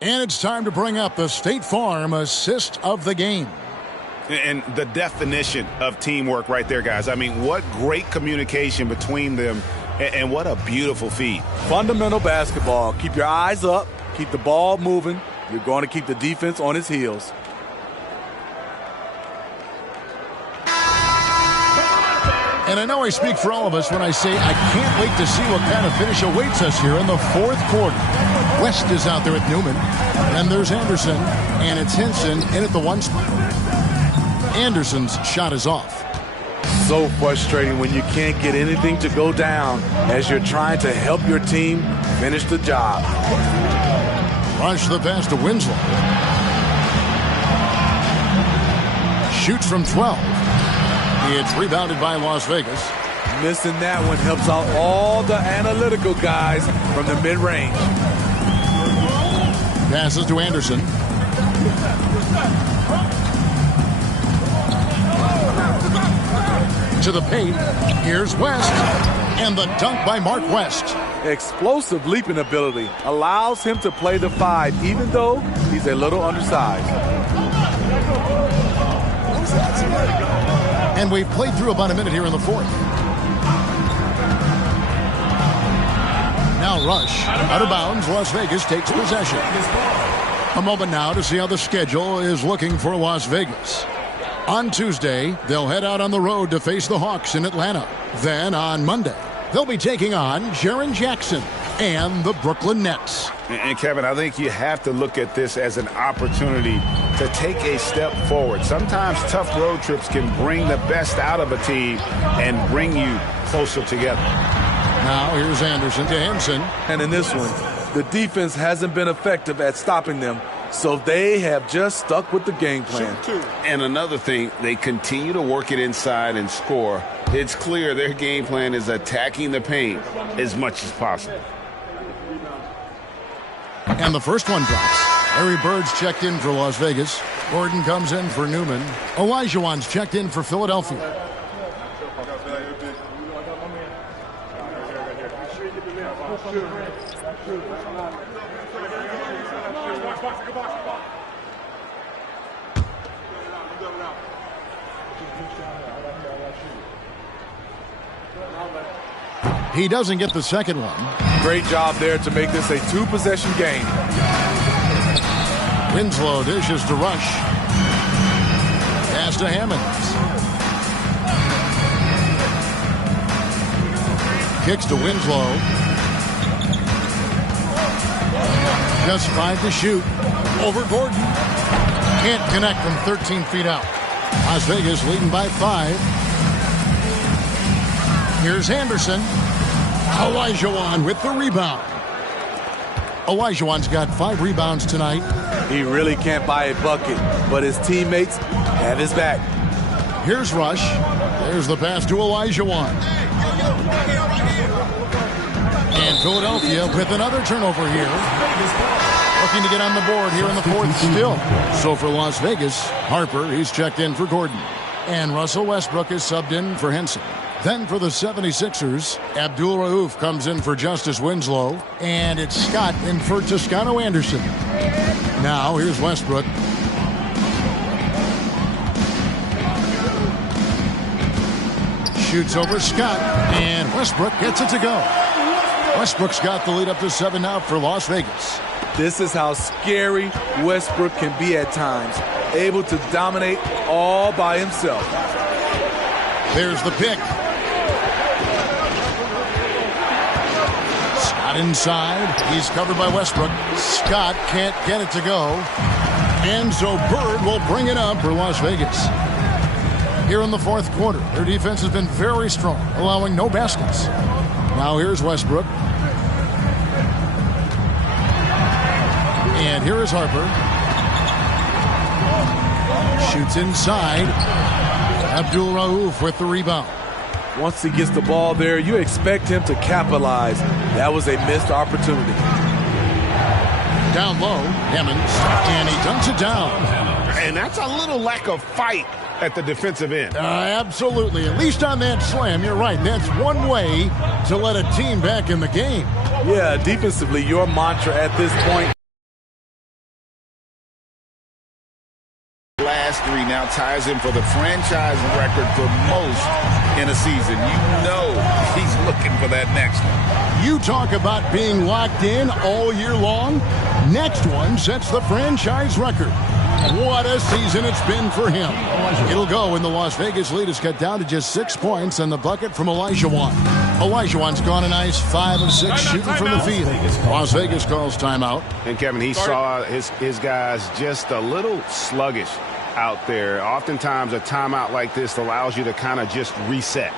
And it's time to bring up the State Farm assist of the game. And the definition of teamwork right there, guys. I mean, what great communication between them, and what a beautiful feed. Fundamental basketball. Keep your eyes up. Keep the ball moving. You're going to keep the defense on its heels. And I know I speak for all of us when I say I can't wait to see what kind of finish awaits us here in the fourth quarter. West is out there with Newman. And there's Anderson. And it's Henson in at the 1 spot. Anderson's shot is off. So frustrating when you can't get anything to go down as you're trying to help your team finish the job. Rush the pass to Winslow. Shoots from 12. It's rebounded by Las Vegas. Missing that one helps out all the analytical guys from the mid-range. Passes to Anderson. To the paint. Here's West. And the dunk by Mark West. Explosive leaping ability allows him to play the 5, even though he's a little undersized. And we've played through about a minute here in the fourth. Now Rush. Out of bounds. Las Vegas takes possession. A moment now to see how the schedule is looking for Las Vegas. On Tuesday, they'll head out on the road to face the Hawks in Atlanta. Then on Monday, they'll be taking on Jaren Jackson. and the Brooklyn Nets. And Kevin, I think you have to look at this as an opportunity to take a step forward. Sometimes tough road trips can bring the best out of a team and bring you closer together. Now here's Anderson to Henson. And in this one, the defense hasn't been effective at stopping them, so they have just stuck with the game plan. And another thing, they continue to work it inside and score. It's clear their game plan is attacking the paint as much as possible. And the first one drops. Larry Bird's checked in for Las Vegas. Gordon comes in for Newman. Olajuwon's checked in for Philadelphia. He doesn't get the second one. Great job there to make this a two-possession game. Winslow dishes to Rush. Pass to Hammonds. Kicks to Winslow. Just 5 to shoot. Over Gordon. Can't connect from 13 feet out. Las Vegas leading by 5. Here's Anderson. Olajuwon with the rebound. Olajuwon's got 5 rebounds tonight. He really can't buy a bucket, but his teammates have his back. Here's Rush. There's the pass to Olajuwon. And Philadelphia with another turnover here. Looking to get on the board here in the fourth still. So for Las Vegas, Harper, he's checked in for Gordon. And Russell Westbrook is subbed in for Henson. Then for the 76ers, Abdul Rauf comes in for Justice Winslow. And it's Scott in for Toscano Anderson. Now here's Westbrook. Shoots over Scott. And Westbrook gets it to go. Westbrook's got the lead up to 7 now for Las Vegas. This is how scary Westbrook can be at times. Able to dominate all by himself. There's the pick. Scott inside. He's covered by Westbrook. Scott can't get it to go. And so Bird will bring it up for Las Vegas. Here in the fourth quarter, their defense has been very strong, allowing no baskets. Now here's Westbrook. And here is Harper. Shoots inside. Abdul Rauf with the rebound. Once he gets the ball there, you expect him to capitalize. That was a missed opportunity. Down low, Hammonds, and he dunks it down. And that's a little lack of fight at the defensive end. Absolutely. At least on that slam, you're right. That's one way to let a team back in the game. Yeah, defensively, your mantra at this point. Last 3 now ties him for the franchise record for most in a season. You know he's looking for that next one. You talk about being locked in all year long. Next one sets the franchise record. What a season it's been for him. It'll go when the Las Vegas lead is cut down to just 6 points and the bucket from Olajuwon. Olajuwon's gone a nice 5 of 6 shooting from the field. Las Vegas calls timeout. And Kevin, he saw his guys just a little sluggish out there. Oftentimes a timeout like this allows you to kind of just reset.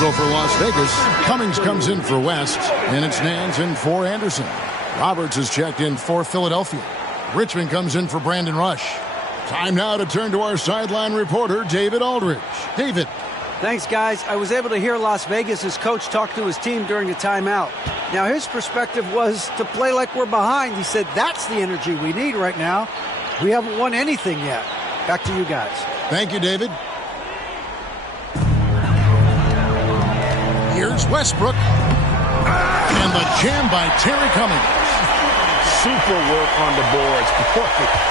So for Las Vegas, Cummings comes in for West, and it's Nance in for Anderson. Roberts is checked in for Philadelphia. Richmond comes in for Brandon Rush. Time now to turn to our sideline reporter, David Aldridge. David. Thanks, guys. I was able to hear Las Vegas' coach talk to his team during the timeout. Now, his perspective was to play like we're behind. He said, that's the energy we need right now. We haven't won anything yet. Back to you guys. Thank you, David. Here's Westbrook. And the jam by Terry Cummings. Super work on the boards.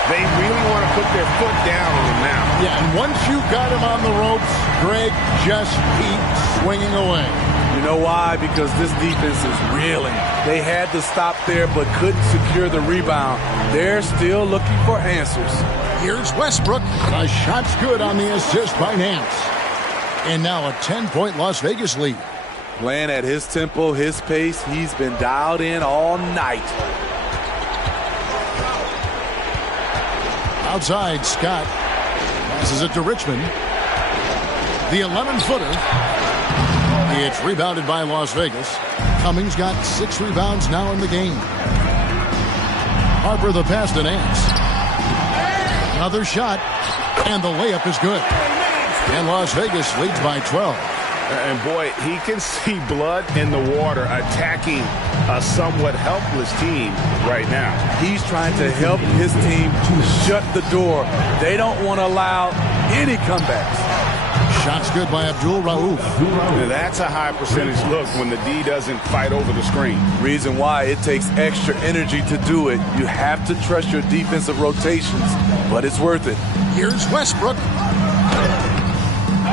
They really want to put their foot down on him now. Yeah, and once you got him on the ropes, Greg, just keep swinging away. You know why? Because this defense is reeling. They had to stop there but couldn't secure the rebound. They're still looking for answers. Here's Westbrook. The shot's good on the assist by Nance. And now a 10-point Las Vegas lead. Playing at his tempo, his pace, he's been dialed in all night. Outside, Scott passes it to Richmond. The 11-footer. It's rebounded by Las Vegas. Cummings got 6 rebounds now in the game. Harper the pass to Nance. Another shot, and the layup is good. And Las Vegas leads by 12. And boy, he can see blood in the water attacking a somewhat helpless team right now. He's trying to help his team to shut the door. They don't want to allow any comebacks. Shots good by Abdul Rauf. That's a high percentage look when the D doesn't fight over the screen. Reason why it takes extra energy to do it. You have to trust your defensive rotations, but it's worth it. Here's Westbrook.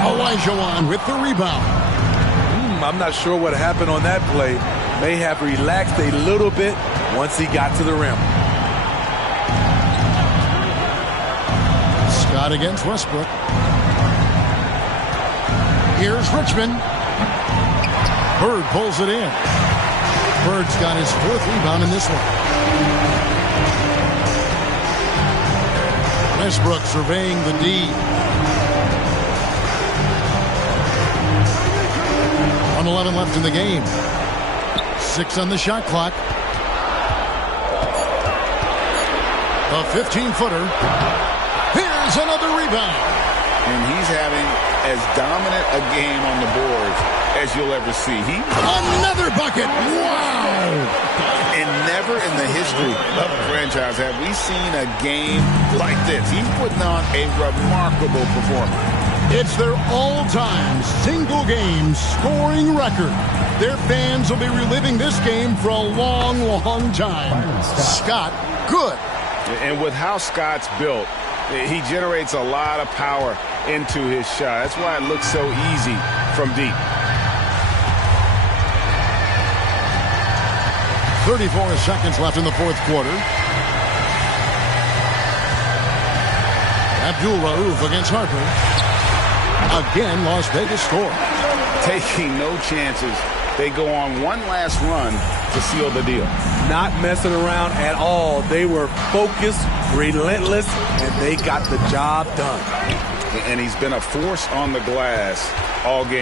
Olajuwon with the rebound. I'm not sure what happened on that play. May have relaxed a little bit once he got to the rim. Scott against Westbrook. Here's Richmond. Bird pulls it in. Bird's got his 4th rebound in this one. Westbrook surveying the D. 1:11 left in the game. 6 on the shot clock. The 15-footer. Here's another rebound. And he's having as dominant a game on the boards as you'll ever see. Another bucket. Wow. And never in the history of the franchise have we seen a game like this. He's putting on a remarkable performance. It's their all-time single-game scoring record. Their fans will be reliving this game for a long, long time. Scott, good. And with how Scott's built, he generates a lot of power into his shot. That's why it looks so easy from deep. 34 seconds left in the 4th quarter. Abdul Rauf against Harper. Again, Las Vegas score. Taking no chances. They go on one last run to seal the deal. Not messing around at all. They were focused, relentless, and they got the job done. And he's been a force on the glass all game.